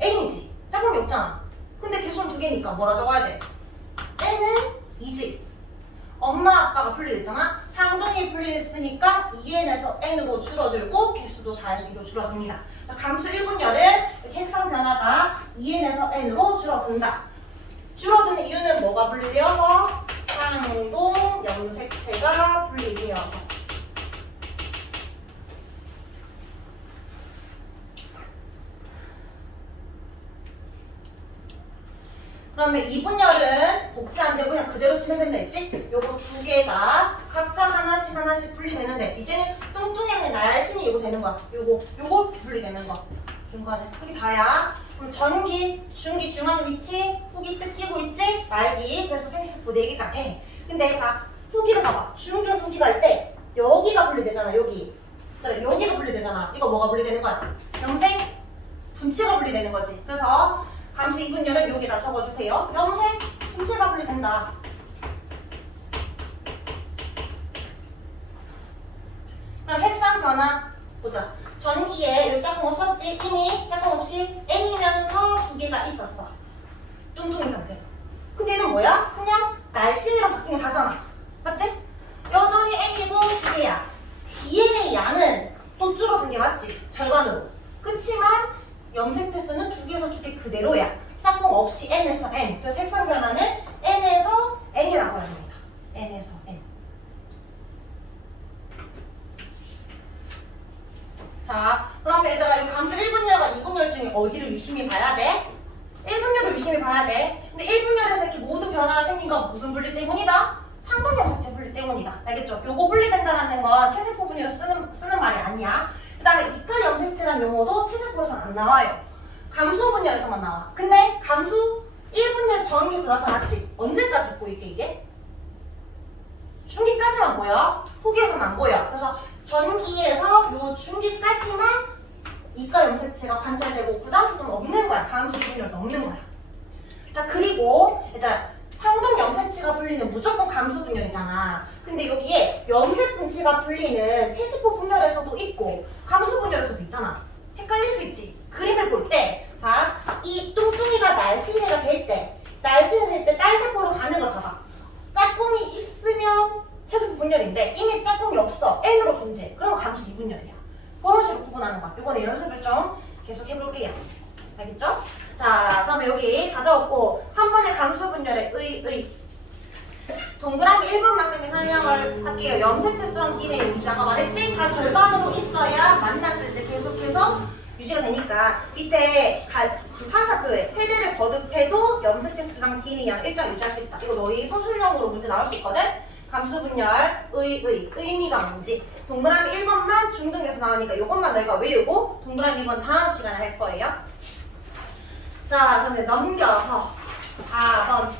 n이지. 짝꿍이 없잖아. 근데 개수는 2개니까 뭐라 적어야 돼? n은 2지. 엄마 아빠가 분리됐잖아. 상동이 분리됐으니까 2n에서 n으로 줄어들고 개수도 4에서 2로 줄어듭니다. 그래서 감수 1분열은 핵상 변화가 2n에서 n으로 줄어든다. 줄어드는 이유는 뭐가 분리되어서? 상동 염색체가 분리되어서. 그러면 2분열은 복제 안 되고 그냥 그대로 진행된다 했지? 요거 2개가 각자 하나씩 분리되는데 이제는 뚱뚱이는 날씬히 이거 되는 거야. 요거 분리되는 거. 중간에. 여기 다야. 그럼 전기, 중기, 중앙 위치, 후기 뜯기고 있지? 말기. 그래서 생식세포 4개가 돼. 근데 자, 후기를 봐봐. 중기에서 후기가 할 때 여기가 분리되잖아, 여기. 그래, 여기가 분리되잖아. 이거 뭐가 분리되는 거야? 염색 분체가 분리되는 거지. 그래서 감수 2분열은 여기다 적어주세요. 염색 분체가 분리된다. 그럼 핵상 변화 보자. 전기에 여기 짝꿍 없었지? 이미 짝꿍 없이 n이면서 2개가 있었어. 뚱뚱이 상태. 근데 얘는 뭐야? 그냥 날씬이랑 바뀐 게 다잖아. 맞지? 여전히 n이고 2개야. DN의 양은 또 줄어든 게 맞지? 절반으로. 그치만 염색체 수는 2개에서 2개 그대로야. 짝꿍 없이 n에서 n. 그래서 색상 변화는 n에서 n이라고 해야 됩니다. n에서 n. 자, 그럼 얘들아 이 감수 1분열과 2분열 중에 어디를 유심히 봐야 돼? 1분열을 유심히 봐야 돼. 근데 1분열에서 이렇게 모든 변화가 생긴 건 무슨 분리 때문이다? 상동염색체 분리 때문이다. 알겠죠? 요거 분리된다는 건 체세포 분리로 쓰는 말이 아니야. 그 다음에 이가 염색체라는 용어도 체세포에서는 안 나와요. 감수 분열에서만 나와. 근데 감수 1분열 전기에서 나타났지? 언제까지 보이게 이게? 중기까지만 보여. 후기에서는 안 보여. 그래서 전기에서 요 중기까지만 이가 염색체가 관찰되고 그 다음부터는 없는 거야. 감수 분열도 없는 거야. 자, 그리고 얘들아 상동 염색체가 분리는 무조건 감수 분열이잖아. 근데 여기에 염색 분치가 분리는 체세포 분열에서도 있고 감수 분열에서도 있잖아. 헷갈릴 수 있지. 그림을 볼 때, 자, 이 뚱뚱이가 날씬이가 될 때, 날씬이 될 때 딸세포로 가는 걸 봐봐. 짝꿍이 있으면 체세포 분열인데 이미 짝꿍이 없어. N으로 존재해. 그럼 감수 2분열이야. 그런 식으로 구분하는 거야. 이번에 연습을 좀 계속 해볼게요. 알겠죠? 자, 그러면 여기 다 적었고 3번의 감수 분열의 동그라미 1번만 쌤이 설명을 할게요. 염색체 수랑 DNA 유지 아까 말했지? 다 절반으로 있어야 만났을 때 계속해서 유지가 되니까 밑에 화살표에 세대를 거듭해도 염색체 수랑 DNA 양 일정 유지할 수 있다. 이거 너희 서술형으로 문제 나올 수 있거든? 감수 분열, 의미가 뭔지 동그라미 1번만 중등에서 나오니까 이것만 너희가 외우고 동그라미 2번 다음 시간에 할 거예요. 자, 그러면 넘겨서 4번.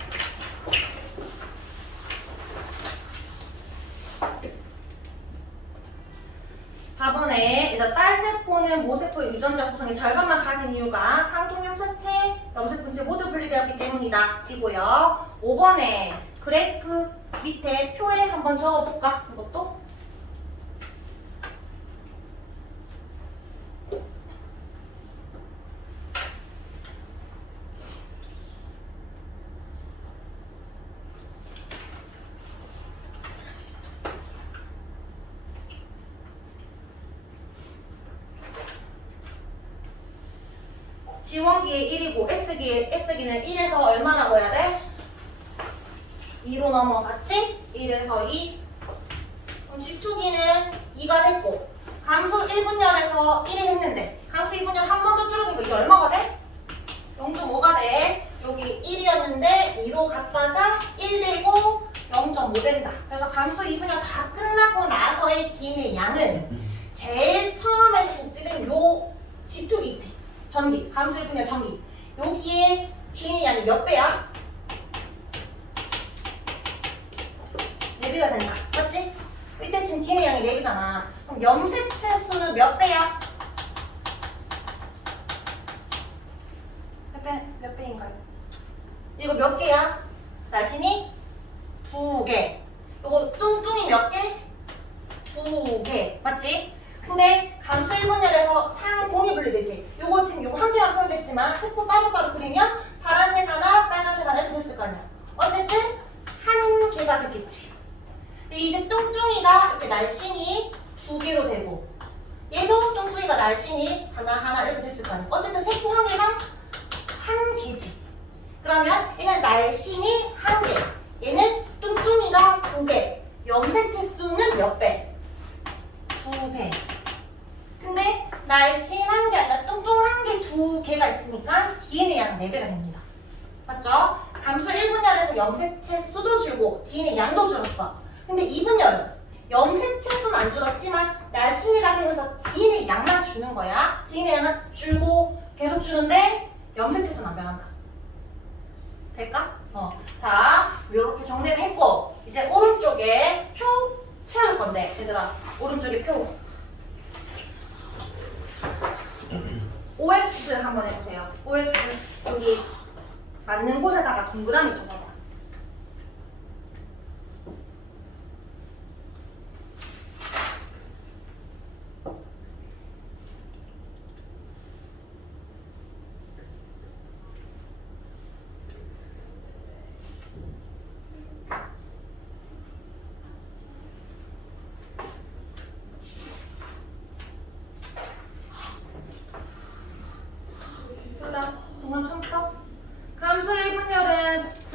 일단 딸세포는 모세포의 유전자 구성의 절반만 가진 이유가 상동염색체, 염색분체 모두 분리되었기 때문이다. 이고요. 5번에 그래프 밑에 표에 한번 적어볼까? 이것도? G1기에 1이고 S기는 1에서 얼마라고 해야 돼? 2로 넘어갔지? 1에서 2. 그럼 G2기는 2가 됐고 감수 1분열에서 1이 했는데 감수 2분열 한 번 더 줄어들고 이게 얼마가 돼? 0.5가 돼. 여기 1이었는데 2로 갔다가 1 되고 0.5 된다. 그래서 감수 2분열 다 끝나고 나서의 DNA 양은 제일 처음에 복제된 요 G2기 있지? 전기, 감수 1분열 전기. 여기에 DNA 양이 몇 배야? 4배가 되니까. 맞지? 이때 지금 DNA 양이 4배잖아. 그럼 염색체 수는 몇 배야? 몇 배인가요? 이거 몇 개야? 날씬이 2개. 이거 뚱뚱이 몇 개? 2개. 맞지? 근데 감수 1분열에서 상동이 분리되지. 요거 지금 요거 한 개만 표현됐지만 세포 따로따로 그리면 파란색 하나, 빨간색 하나 이렇게 됐을 거 아니야. 어쨌든 한 개가 됐겠지. 근데 이제 뚱뚱이가 이렇게 날씬이 2개로 되고 얘도 뚱뚱이가 날씬이 하나 이렇게 됐을 거 아니야. 어쨌든 세포 한 개가 한 개지. 그러면 얘는 날씬이 한 개, 얘는 뚱뚱이가 2개. 염색체 수는 몇 배? 2배. 근데 날씬 한 개 아니라 뚱뚱한 게 2개가 있으니까 DNA 양은 4배가 됩니다. 맞죠? 감수 1분열에서 염색체 수도 줄고 DNA 양도 줄었어. 근데 2분열은 염색체 수는 안 줄었지만 날씬이가 되면서 DNA 양만 주는 거야. DNA 양은 줄고 계속 주는데 염색체 수는 안 변한다. 될까? 자, 이렇게 정리를 했고 이제 오른쪽에 표 채울 건데 얘들아 오른쪽에 표 OX 한번 해보세요. OX 여기 맞는 곳에다가 동그라미 쳐봐봐.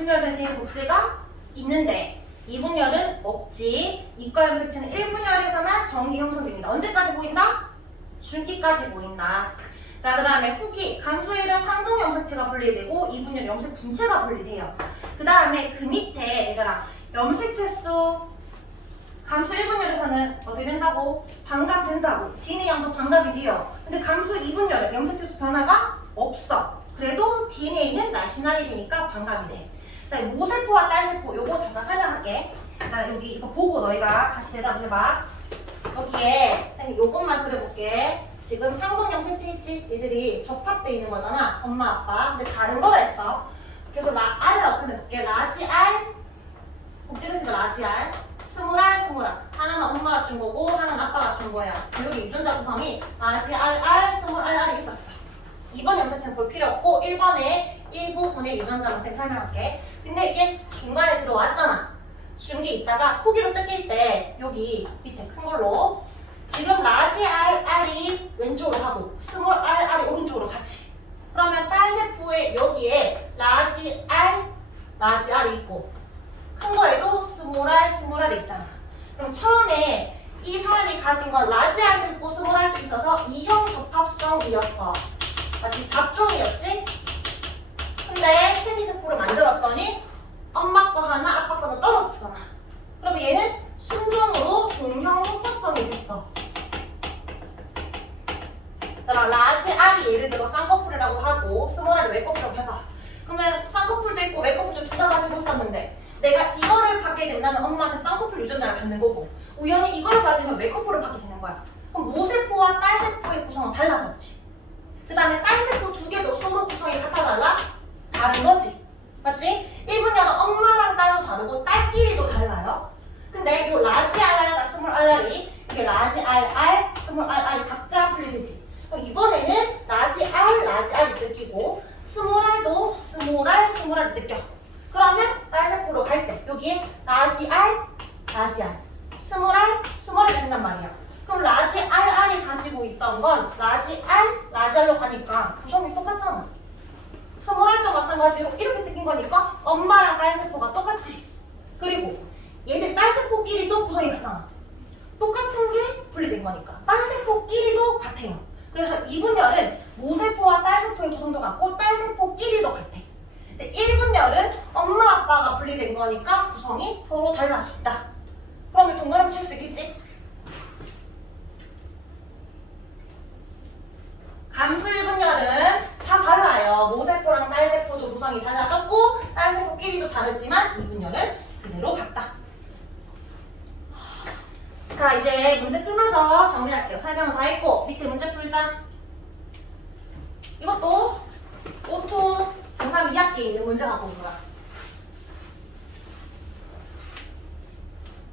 1분열 DNA 복제가 있는데 2분열은 없지. 이과 염색체는 1분열에서만 전기 형성됩니다. 언제까지 보인다? 중기까지 보인다. 자, 그 다음에 후기, 감수 1은 상동 염색체가 분리되고 2분열 염색 분체가 분리돼요. 그 다음에 그 밑에 얘들아, 염색체 수 감수 1분열에서는 어떻게 된다고? 반감된다고. DNA 양도 반감이 돼요. 근데 감수 2분열은 염색체 수 변화가 없어. 그래도 DNA는 날씬하게 되니까 반감이 돼. 자, 모세포와 딸세포 요거 잠깐 설명할게. 나 여기 이거 보고 너희가 다시 대답해봐. 여기에 선생님 요것만 그려볼게. 지금 상동 염색체 있지? 얘들이 접합돼 있는 거잖아. 엄마, 아빠. 근데 다른 거라 했어. 그래서 R을 어떻게 라지 R, 복제됐으면 라지 R, 스몰 R, 스몰 R. 하나는 엄마가 준 거고 하나는 아빠가 준 거야. 여기 유전자 구성이 라지 R, R, 스몰 R, R이 있었어. 2번 염색체는 볼 필요 없고 1번에 일부분의 유전자 구성 설명할게. 근데 이게 중간에 들어왔잖아. 중기 있다가 후기로 뜯길 때 여기 밑에 큰 걸로 지금 라지 R, R이 왼쪽으로 하고 스몰 R, R이 오른쪽으로 같이. 그러면 딸세포에 여기에 라지 R, 라지 R이 있고 큰 거에도 스몰 R, 스몰 R이 있잖아. 그럼 처음에 이 사람이 가진 건 라지 R도 있고 스몰 R도 있어서 이형 접합성이었어. 마치 잡종이었지? 근데 테니스포를 만들었더니 엄마 거 하나, 아빠 거는 떨어졌잖아. 그럼 얘는 순종으로 동형 접합성이 됐어. 그럼 라지 R이 예를 들어 쌍꺼풀이라고 하고 스몰 R을 외꺼풀이라고 해봐. 그러면 쌍꺼풀도 있고 외꺼풀도 둘 다 가지고 있었는데 내가 이거를 받게 된다면 엄마한테 쌍꺼풀 유전자를 받는 거고 우연히 이거를 받으면 외꺼풀을 받게 되는 거야. 그럼 모세포와 딸세포의 구성은 달라졌지. 그 다음에 딸세포 두 개도 서로 구성이 같아 달라? 다른 거지. 맞지? 1분열은 엄마랑 딸도 다르고 딸끼리도 달라요. 근데 이 라지 RR과 스몰 RR이 이게 라지 RR, 스몰 RR이 각자 분리되지. 그럼 이번에는 라지 R, 라지 R이 느끼고 스몰 R도 스몰 R, 스몰 R이 느껴. 그러면 딸세포로 갈 때 여기에 라지 R, 라지 R, 스몰 R, 스몰 R이 된단 말이야. 그럼 라지 RR이 가지고 있던 건 라지 R, 라지 R로 가니까 구성이 똑같잖아. 스몰 R도 마찬가지로 이렇게 생긴 거니까 엄마랑 딸세포가 똑같지. 그리고 얘들 딸세포끼리도 구성이 같잖아. 똑같은 게 분리된 거니까 딸세포끼리도 같아요. 그래서 2분열은 모세포와 딸세포의 구성도 같고 딸세포끼리도 같아. 근데 1분열은 엄마 아빠가 분리된 거니까 구성이 서로 달라진다. 그러면 동그라미 칠 수 있겠지? 감수 1분열은 다 달라요. 모세포랑 딸세포도 구성이 달라졌고 딸세포끼리도 다르지만 2분열은 그대로 같다. 자, 이제 문제 풀면서 정리할게요. 설명은 다 했고 밑에 문제 풀자. 이것도 O2 중3 2학기에 있는 문제 갖고 온 거야.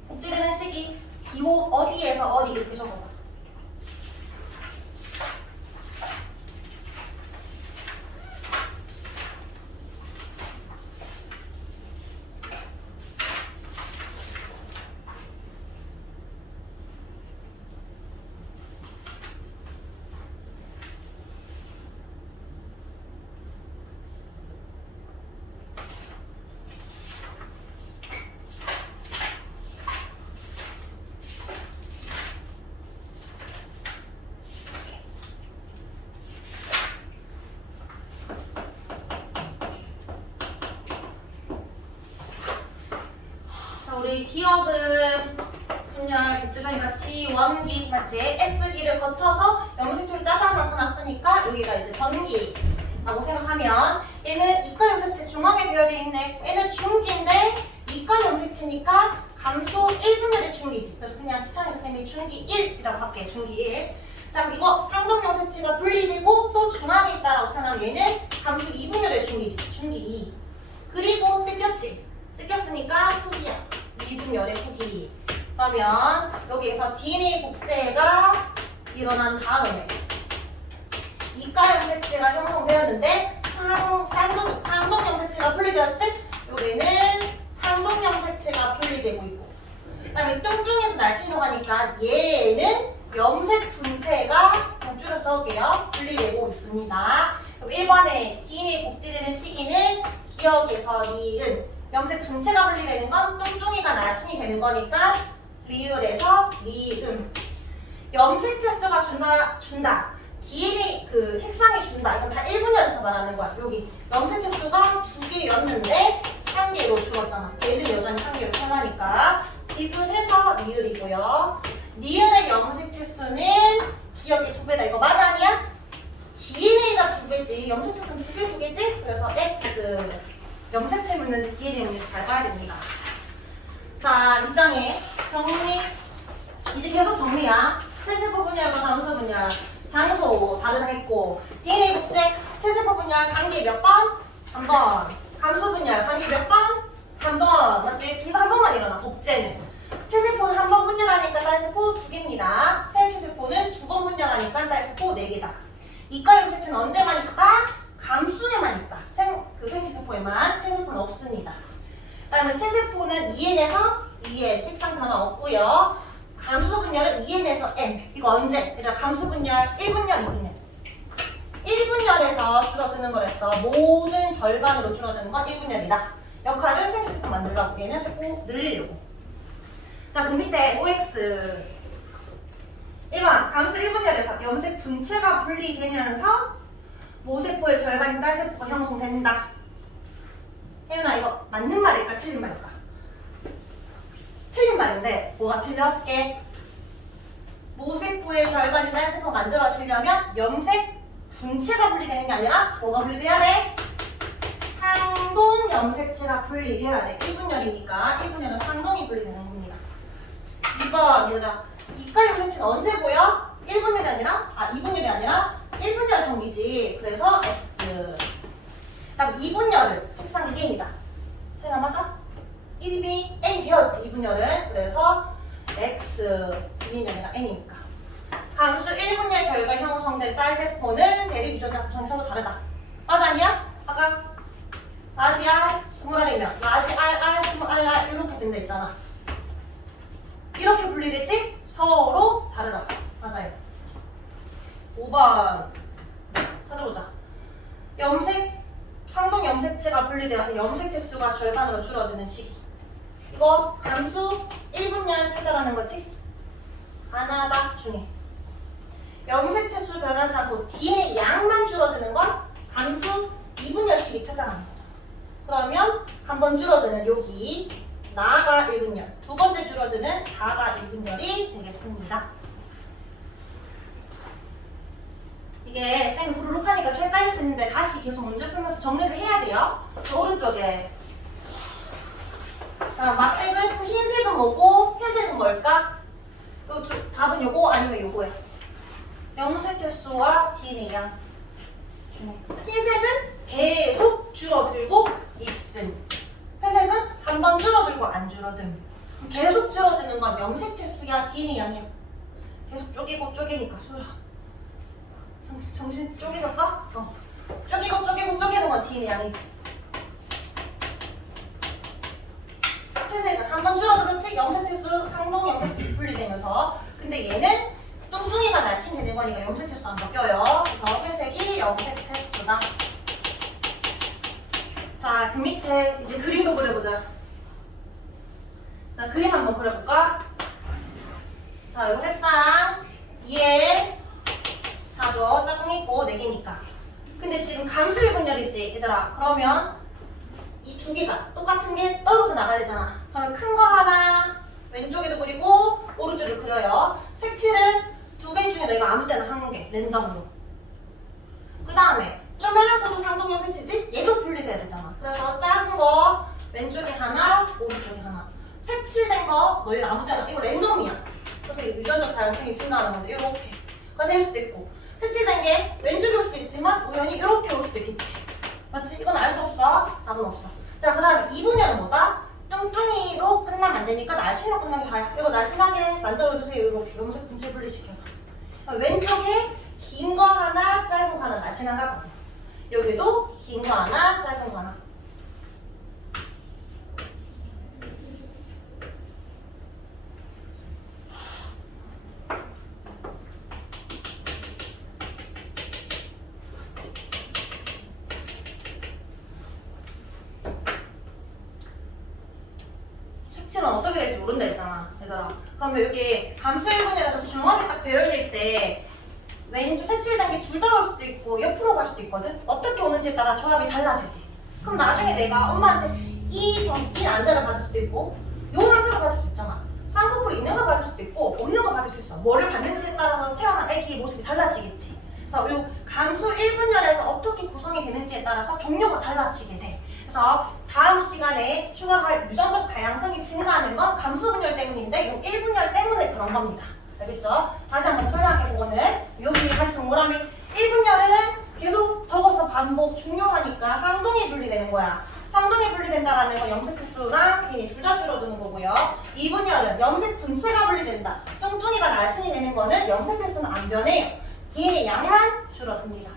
복제되는 시기 기호 어디에서 어디 이렇게 적어봐. 우리 기억은 분열 복제선이가 G1기 맞지? S기를 거쳐서 염색체로 짜장 나타났으니까 여기가 이제 전기라고 생각하면 얘는 이과 염색체 중앙에 배열되어 있네. 얘는 중기인데 이과 염색체니까 감소 1분열의 중기지. 그래서 그냥 귀찮으니까 쌤이 중기 1이라고 할게. 중기 1. 자, 이거 상동 염색체가 분리되고 또 중앙에 있다라고 표현하면 얘는 감소 2분열의 중기지. 중기 2. 그리고 뜯겼지? 뜯겼으니까 후기야. 2분열의 후기. 그러면 여기에서 DNA 복제가 일어난 다음에 이과 염색체가 형성되었는데 상동 염색체가 분리되었지? 여기는 상동 염색체가 분리되고 있고 그 다음에 뚱뚱해서 날씬으로 가니까 얘는 염색 분체가 그냥 줄여서 적을게요. 분리되고 있습니다. 그럼 1번에 DNA 복제되는 시기는 기억에서 니은 염색 분체가 분리되는 건 뚱뚱이가 나신이 되는 거니까 리을에서 리은 염색 채수가 준다 DNA 그 핵상이 준다 이건 다 1분열에서 말하는 거야. 여기 염색 채수가 2개였는데 1개로 줄었잖아. 얘는 여전히 1개로 편하니까 디귿에서 리을이고요. 니은의 염색 채수는 기억이 2배다. 이거 맞아 아니야? DNA가 2배지. 염색 채수는 2개지? 그래서 X 염색체 묻는지 DNA 묻는지 잘 봐야 됩니다. 자, 이 장에 정리 이제 계속 정리야. 체세포 분열과 감수 분열 장소 다르다 했고 DNA 복제 체세포 분열 관계 몇 번? 한 번. 감수 분열 관계 몇 번? 한 번. 맞지? 둘 다 한 번만 일어나. 복제는 체세포는 한 번 분열하니까 딸세포 2개입니다. 생체세포는 2번 분열하니까 딸세포 4개다. 이과 염색체는 언제만 있다? 감수에만 있다. 생체세포에만 체세포는 없습니다. 그다음에 체세포는 EN에서 EN 핵상 변화 없고요. 감수 분열은 EN에서 N. 이거 언제? 얘들아 감수 분열 1분열, 2분열. 1분열에서 줄어드는 거랬어. 모든 절반으로 줄어드는 건 1분열이다. 역할은 생체세포 만들려고 얘는 세포 늘리려고. 자, 그 밑에 OX 1번 감수 1분열에서 염색 분체가 분리되면서 모세포의 절반인 딸세포가 형성된다. 혜윤아 이거 맞는 말일까 틀린 말일까? 틀린 말인데 뭐가 틀렸게? 모세포의 절반인 딸세포가 만들어지려면 염색 분체가 분리되는 게 아니라 뭐가 분리돼야 돼? 상동 염색체가 분리돼야 돼. 1분열이니까 1분열은 상동이 분리되는 겁니다. 2번 얘들아 이과 염색체는 언제 보여? 1분열이 아니라 2분열이 아니라 1분열 정리지. 그래서 X. 다음 2분열은 핵상 2개입니다. 세나 맞아? 1이 N 되었지 2분열은. 그래서 X 2이 아니라 N이니까. 감수 1분열 결과 형성된 딸세포는 대립유전자 구성이 서로 다르다. 맞아 아니야? 아까 라지 R 스몰 R이면 라지 RR 스몰 RR 이렇게 된다 했잖아. 이렇게 분리되지? 서로 다르다. 맞아요. 5번 찾아보자. 상동 염색체가 분리되어서 염색체 수가 절반으로 줄어드는 시기. 이거 감수 1분열 찾아가는 거지? 하나다 중에. 염색체 수 변하지 않고 DNA 양만 줄어드는 건 감수 2분열 시기 찾아가는 거죠. 그러면 한 번 줄어드는 여기 나가 1분열, 두 번째 줄어드는 다가 1분열이 되겠습니다. 이게 쌤 후루룩 하니까 헷갈릴 수 있는데 다시 계속 문제 풀면서 정리를 해야 돼요. 저 오른쪽에 자 막색은 흰색은 뭐고 회색은 뭘까? 답은 요거 아니면 요거야. 염색체 수와 DNA 양 중에 흰색은 계속 줄어들고 있음. 회색은 한 번 줄어들고 안 줄어듦. 계속 줄어드는 건 염색체 수야 DNA 양이야. 계속 쪼개고 쪼개니까 소라. 정신 쪼개졌어? 쪼개고 쪼개고 쪼개는 건 DNA 양이지. 회색은 한 번 줄어들었지? 염색체 수, 상동 염색체 수 분리되면서. 근데 얘는 뚱뚱이가 날씬 되는 거니까 염색체 수 안 바뀌어요. 그래서 회색이 염색체 수다. 자, 그 밑에 이제 그림도 그려보자. 자, 그림 한번 그려볼까? 자, 요 색상 2에 4죠. 짝꿍 있고 4개니까. 근데 지금 감수 1분열이지, 얘들아. 그러면 이 두 개가 똑같은 게 떨어져 나가야 되잖아. 그러면 큰 거 하나 왼쪽에도 그리고 오른쪽에도 그려요. 색칠은 두 개 중에 내가 아무 때나 한 개, 랜덤으로. 그 다음에 쪼매난 것도 상동형 색치지? 얘도 분리돼야 되잖아. 그래서 작은 거 왼쪽에 하나, 오른쪽에 하나. 색칠된 거 너희 아무 때나 이거 랜덤이야. 그래서 유전적 다양성이 증가하는 건데 이렇게가 될 수도 있고 색칠된 게 왼쪽에 올 수도 있지만 우연히 이렇게 올 수도 있겠지. 맞지? 이건 알 수 없어. 답은 없어. 자, 그 다음에 2분열은 뭐다? 뚱뚱이로 끝나면 안 되니까 날씬으로 끝나는 게 다야. 이거 날씬하게 만들어주세요. 이렇게 염색 분체 분리시켜서. 왼쪽에 긴 거 하나, 짧은 거 하나 날씬한 거거든. 여기도 긴 거 하나, 짧은 거 하나. 색칠은 어떻게 될지 모른다 했잖아 얘들아. 그러면 여기 감수 1분열에서 중앙에 딱 배열릴 때 왼쪽 색칠 단계 둘 다 올 수도 있고 옆으로 갈 수도 있거든. 어떻게 오는지에 따라 조합이 달라지지. 그럼 나중에 내가 엄마한테 이 난자를 받을 수도 있고 요 난자를 받을 수 있잖아. 쌍꺼풀이 있는 걸 받을 수도 있고 없는 걸 받을 수 있어. 뭐를 받는지에 따라서 태어난 아기의 모습이 달라지겠지. 그래서 요 감수 1분열에서 어떻게 구성이 되는지에 따라서 종류가 달라지게 돼. 그래서 다음 시간에 추가할 유전적 다양성이 증가하는 건 감수 분열 때문인데 요 1분열 때문에 그런 겁니다. 알겠죠? 다시 한번 설명해보고는 여기 다시 동그라미 1분열은 계속 적어서 반복 중요하니까 쌍둥이 분리되는 거야. 쌍둥이 분리된다라는 건 염색 치수랑 DNA 둘 다 줄어드는 거고요. 2분열은 염색 분체가 분리된다. 뚱뚱이가 날씬이 되는 거는 염색 치수는 안 변해요. DNA 양만 줄어듭니다.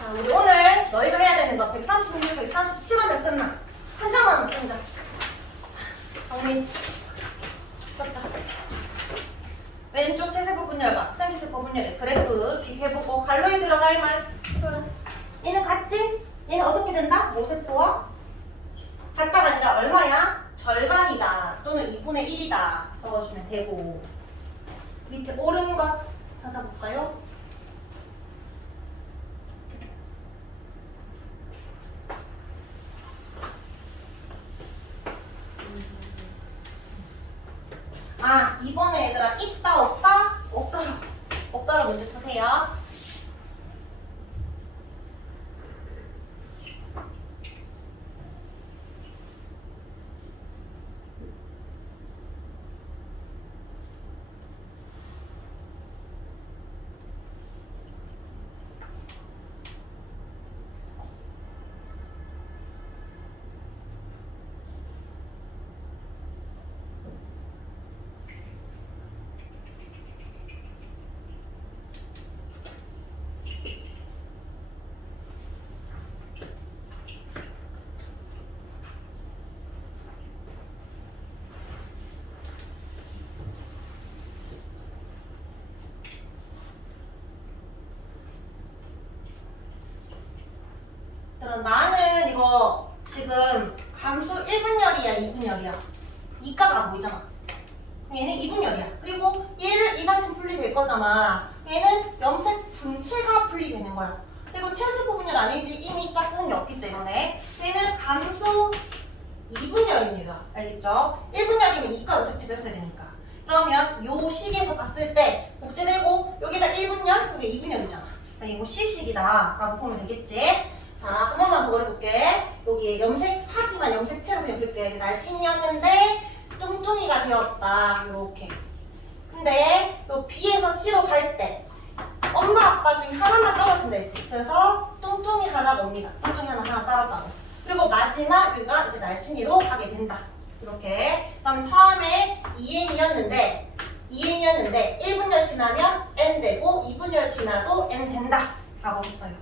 자, 우리 오늘 너희가 해야 되는 거 136, 137 하면 끝나. 한 장만 하면 끝나. 정민. 자, 왼쪽 체세포 분열과 확산체세포 분열의 그래프 비교해보고 갈로에 들어갈 말. 얘는 같지? 얘는 어떻게 된다? 모세포와 같다가 아니라 얼마야? 절반이다 또는 2분의 1이다 적어주면 되고 밑에 옳은 것 찾아볼까요? 아, 이번에 얘들아 있다 없다? 없다로 문제 푸세요. 나는 이거 지금 감수 1분열이야 2분열이야 이가가 안 보이잖아. 그럼 얘는 2분열이야. 그리고 얘를 이같이 분리될 거잖아. 얘는 염색 분체가 분리되는 거야. 그리고 체세포 분열 아니지. 이미 짝꿍이 없기 때문에 얘는 감수 2분열입니다. 알겠죠? 1분열이면 이가 염색체가 있어야 되니까. 그러면 요 식에서 봤을 때 복제되고 여기가 1분열, 여기 2분열이잖아. 그러니까 이거 C식이다 라고 보면 되겠지? 자, 한 번만 더 그려볼게. 여기 염색 사지만 염색체로 그냥 그릴게. 날씬이었는데 뚱뚱이가 되었다. 이렇게. 근데 요 B에서 C로 갈 때 엄마 아빠 중에 하나만 떨어진다 했지. 그래서 뚱뚱이 하나가 옵니다. 뚱뚱이 하나 따로. 그리고 마지막 여기가 이제 날씬이로 가게 된다. 이렇게. 그럼 처음에 2N이었는데 1분열 지나면 N 되고 2분열 지나도 N 된다. 라고 했어요.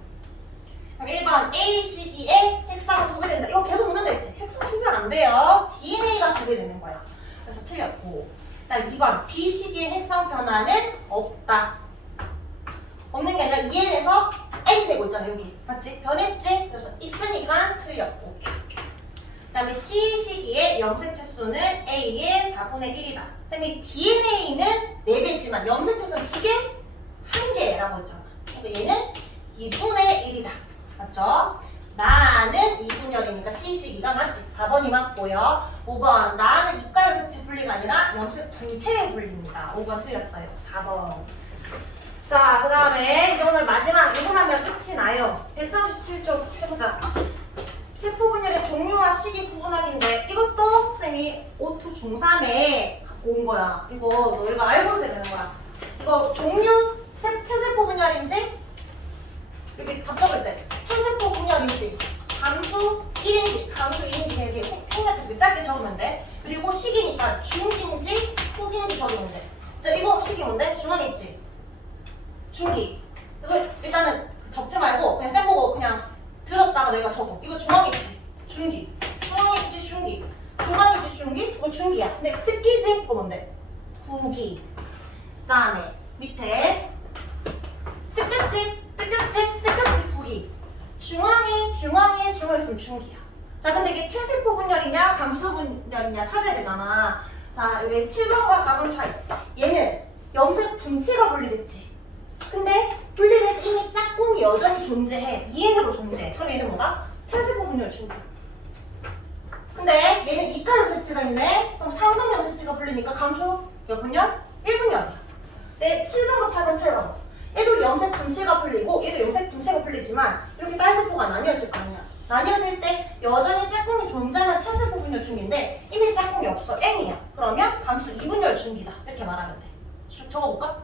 그럼 1번 A 시기에 핵상은 2배 된다. 이거 계속 묻는다 했지? 핵상 2배 안 돼요. DNA가 2배 되는 거야. 그래서 틀렸고. 그다음 2번 B 시기에 핵상 변화는 없다. 없는 게 아니라 2N에서 N 되고 있잖아. 여기. 맞지? 변했지? 그래서 있으니까 틀렸고. 그 다음에 C 시기에 염색체 수는 A의 4분의 1이다. 선생님이 DNA는 4배지만 염색체 수는 2개? 1개라고 했잖아. 그러니까 얘는 2분의 1이다. 맞죠? 나는 2분열이니까 C 시기가 맞지? 4번이 맞고요. 5번 나는 이가 염색체 분리가 아니라 염색 분체의 분리입니다. 5번 틀렸어요. 4번. 자, 그 다음에 이제 오늘 마지막 이거 하면 끝이 나요. 137쪽 해보자. 세포 분열의 종류와 시기 구분하기인데 이것도 선생님이 O2 중3에 갖고 온 거야. 이거 너희가 알고 있어야 되는 거야. 이거 종류 체세포 분열인지 여기 답 적을 때 체세포 분열인지 감수 1인지 감수 2인지 이렇게 생각해서 짧게 적으면 돼. 그리고 시기니까 중기인지 후기인지 적으면 돼. 자, 이거 시기 뭔데? 중앙에 있지? 중기. 이거 일단은 적지 말고 그냥 쌤 보고 그냥 들었다가 내가 적어. 이거 중앙에 있지? 중기. 중앙에 있지? 중기. 중앙에 있지? 중기? 이거 중기야. 근데 뜻기지? 이거 뭔데? 구기. 그 다음에 밑에 뜻겼지? 구기. 중앙에 있으면 중기야. 자, 근데 이게 체세포 분열이냐 감수 분열이냐 찾아야 되잖아. 자, 여기 7번과 4번 차이. 얘는 염색 분체가 분리됐지. 근데 분리된 이미 짝꿍이 여전히 존재해. 2N으로 존재해. 그럼 얘는 뭐다? 체세포 분열 중이야. 근데 얘는 이가 염색체가 있네. 그럼 상동 염색체가 불리니까 감수 몇 분열? 1분열이야. 네, 7번과 8번 차이가 얘도 염색 분체가 풀리고 얘도 염색 분체가 풀리지만 이렇게 딸세포가 나뉘어질 거 아니야. 나뉘어질 때 여전히 짝꿍이 존재하면 체세포 분열 중인데 이미 짝꿍이 없어. N이야. 그러면 감수 2분열 중기다. 이렇게 말하면 돼. 쭉 적어볼까?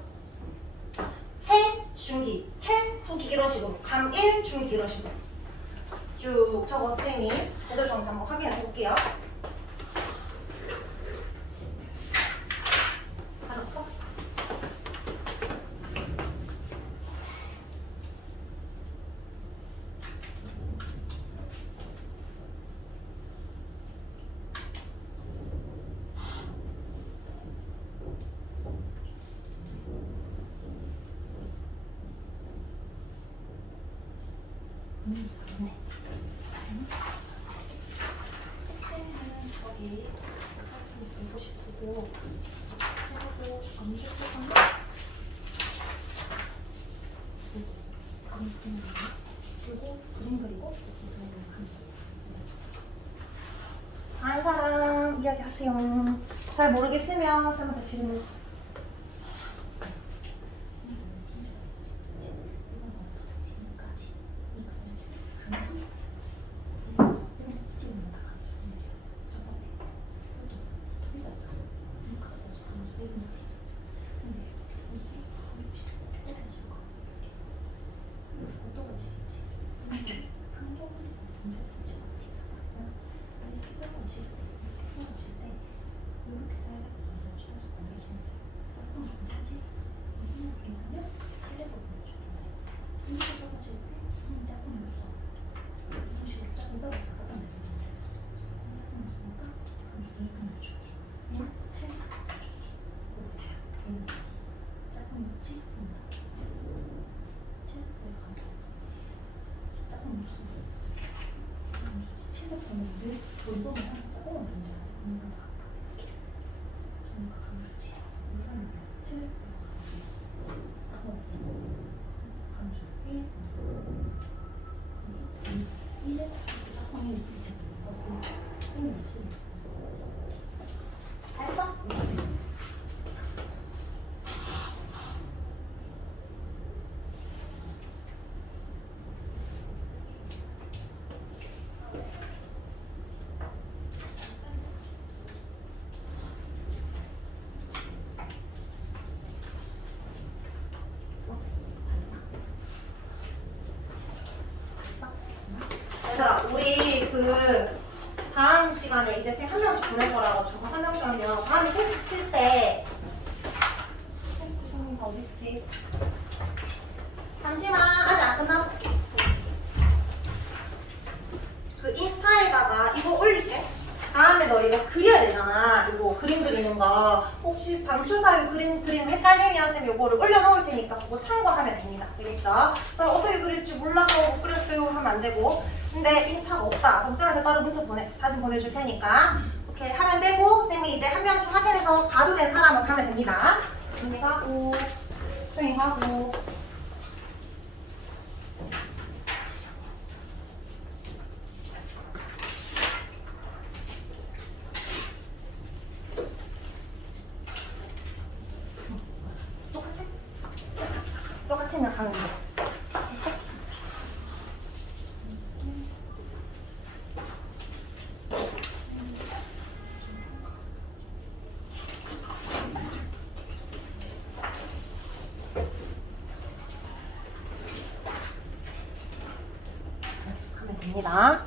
체, 중기, 체, 후기 이런 식으로 감 1, 중기 이런 식으로 쭉 적어서 쌤이 제대로 정리 한번 확인해 볼게요. 다 적었어? 네. 저기 좀 들고 싶고 저거 검색해서 그리고 그림 그리고 다른 사람 이야기하세요. 잘 모르겠으면 쌤한테 질문. 얘들아, 우리 그 다음 시간에 이제 쌤 한 명씩 보낼 거라고 저거 한 명씩하면 다음에 테스트 칠 때 테스트 종이가 어딨지? 잠시만, 아직 안 끝났어. 그 인스타에다가 이거 올릴게. 다음에 너 이거 그려야 되잖아. 이거 그림 그리는 거. 혹시 방추사유 그림 헷갈리면 쌤 이거를 올려놓을 테니까 그거 참고하면 됩니다. 알겠죠? 저 어떻게 그릴지 몰라서 못 그렸어요 하면 안 되고. 근데 인스타가 없다. 그럼 쌤한테 따로 문자 다시 보내줄 테니까. 이렇게 하면 되고, 쌤이 이제 한 명씩 확인해서 가도 된 사람은 가면 됩니다. 조용히 가고, 조용히 가고. 똑같으면 가면 돼. 됐어? 가면 됩니다.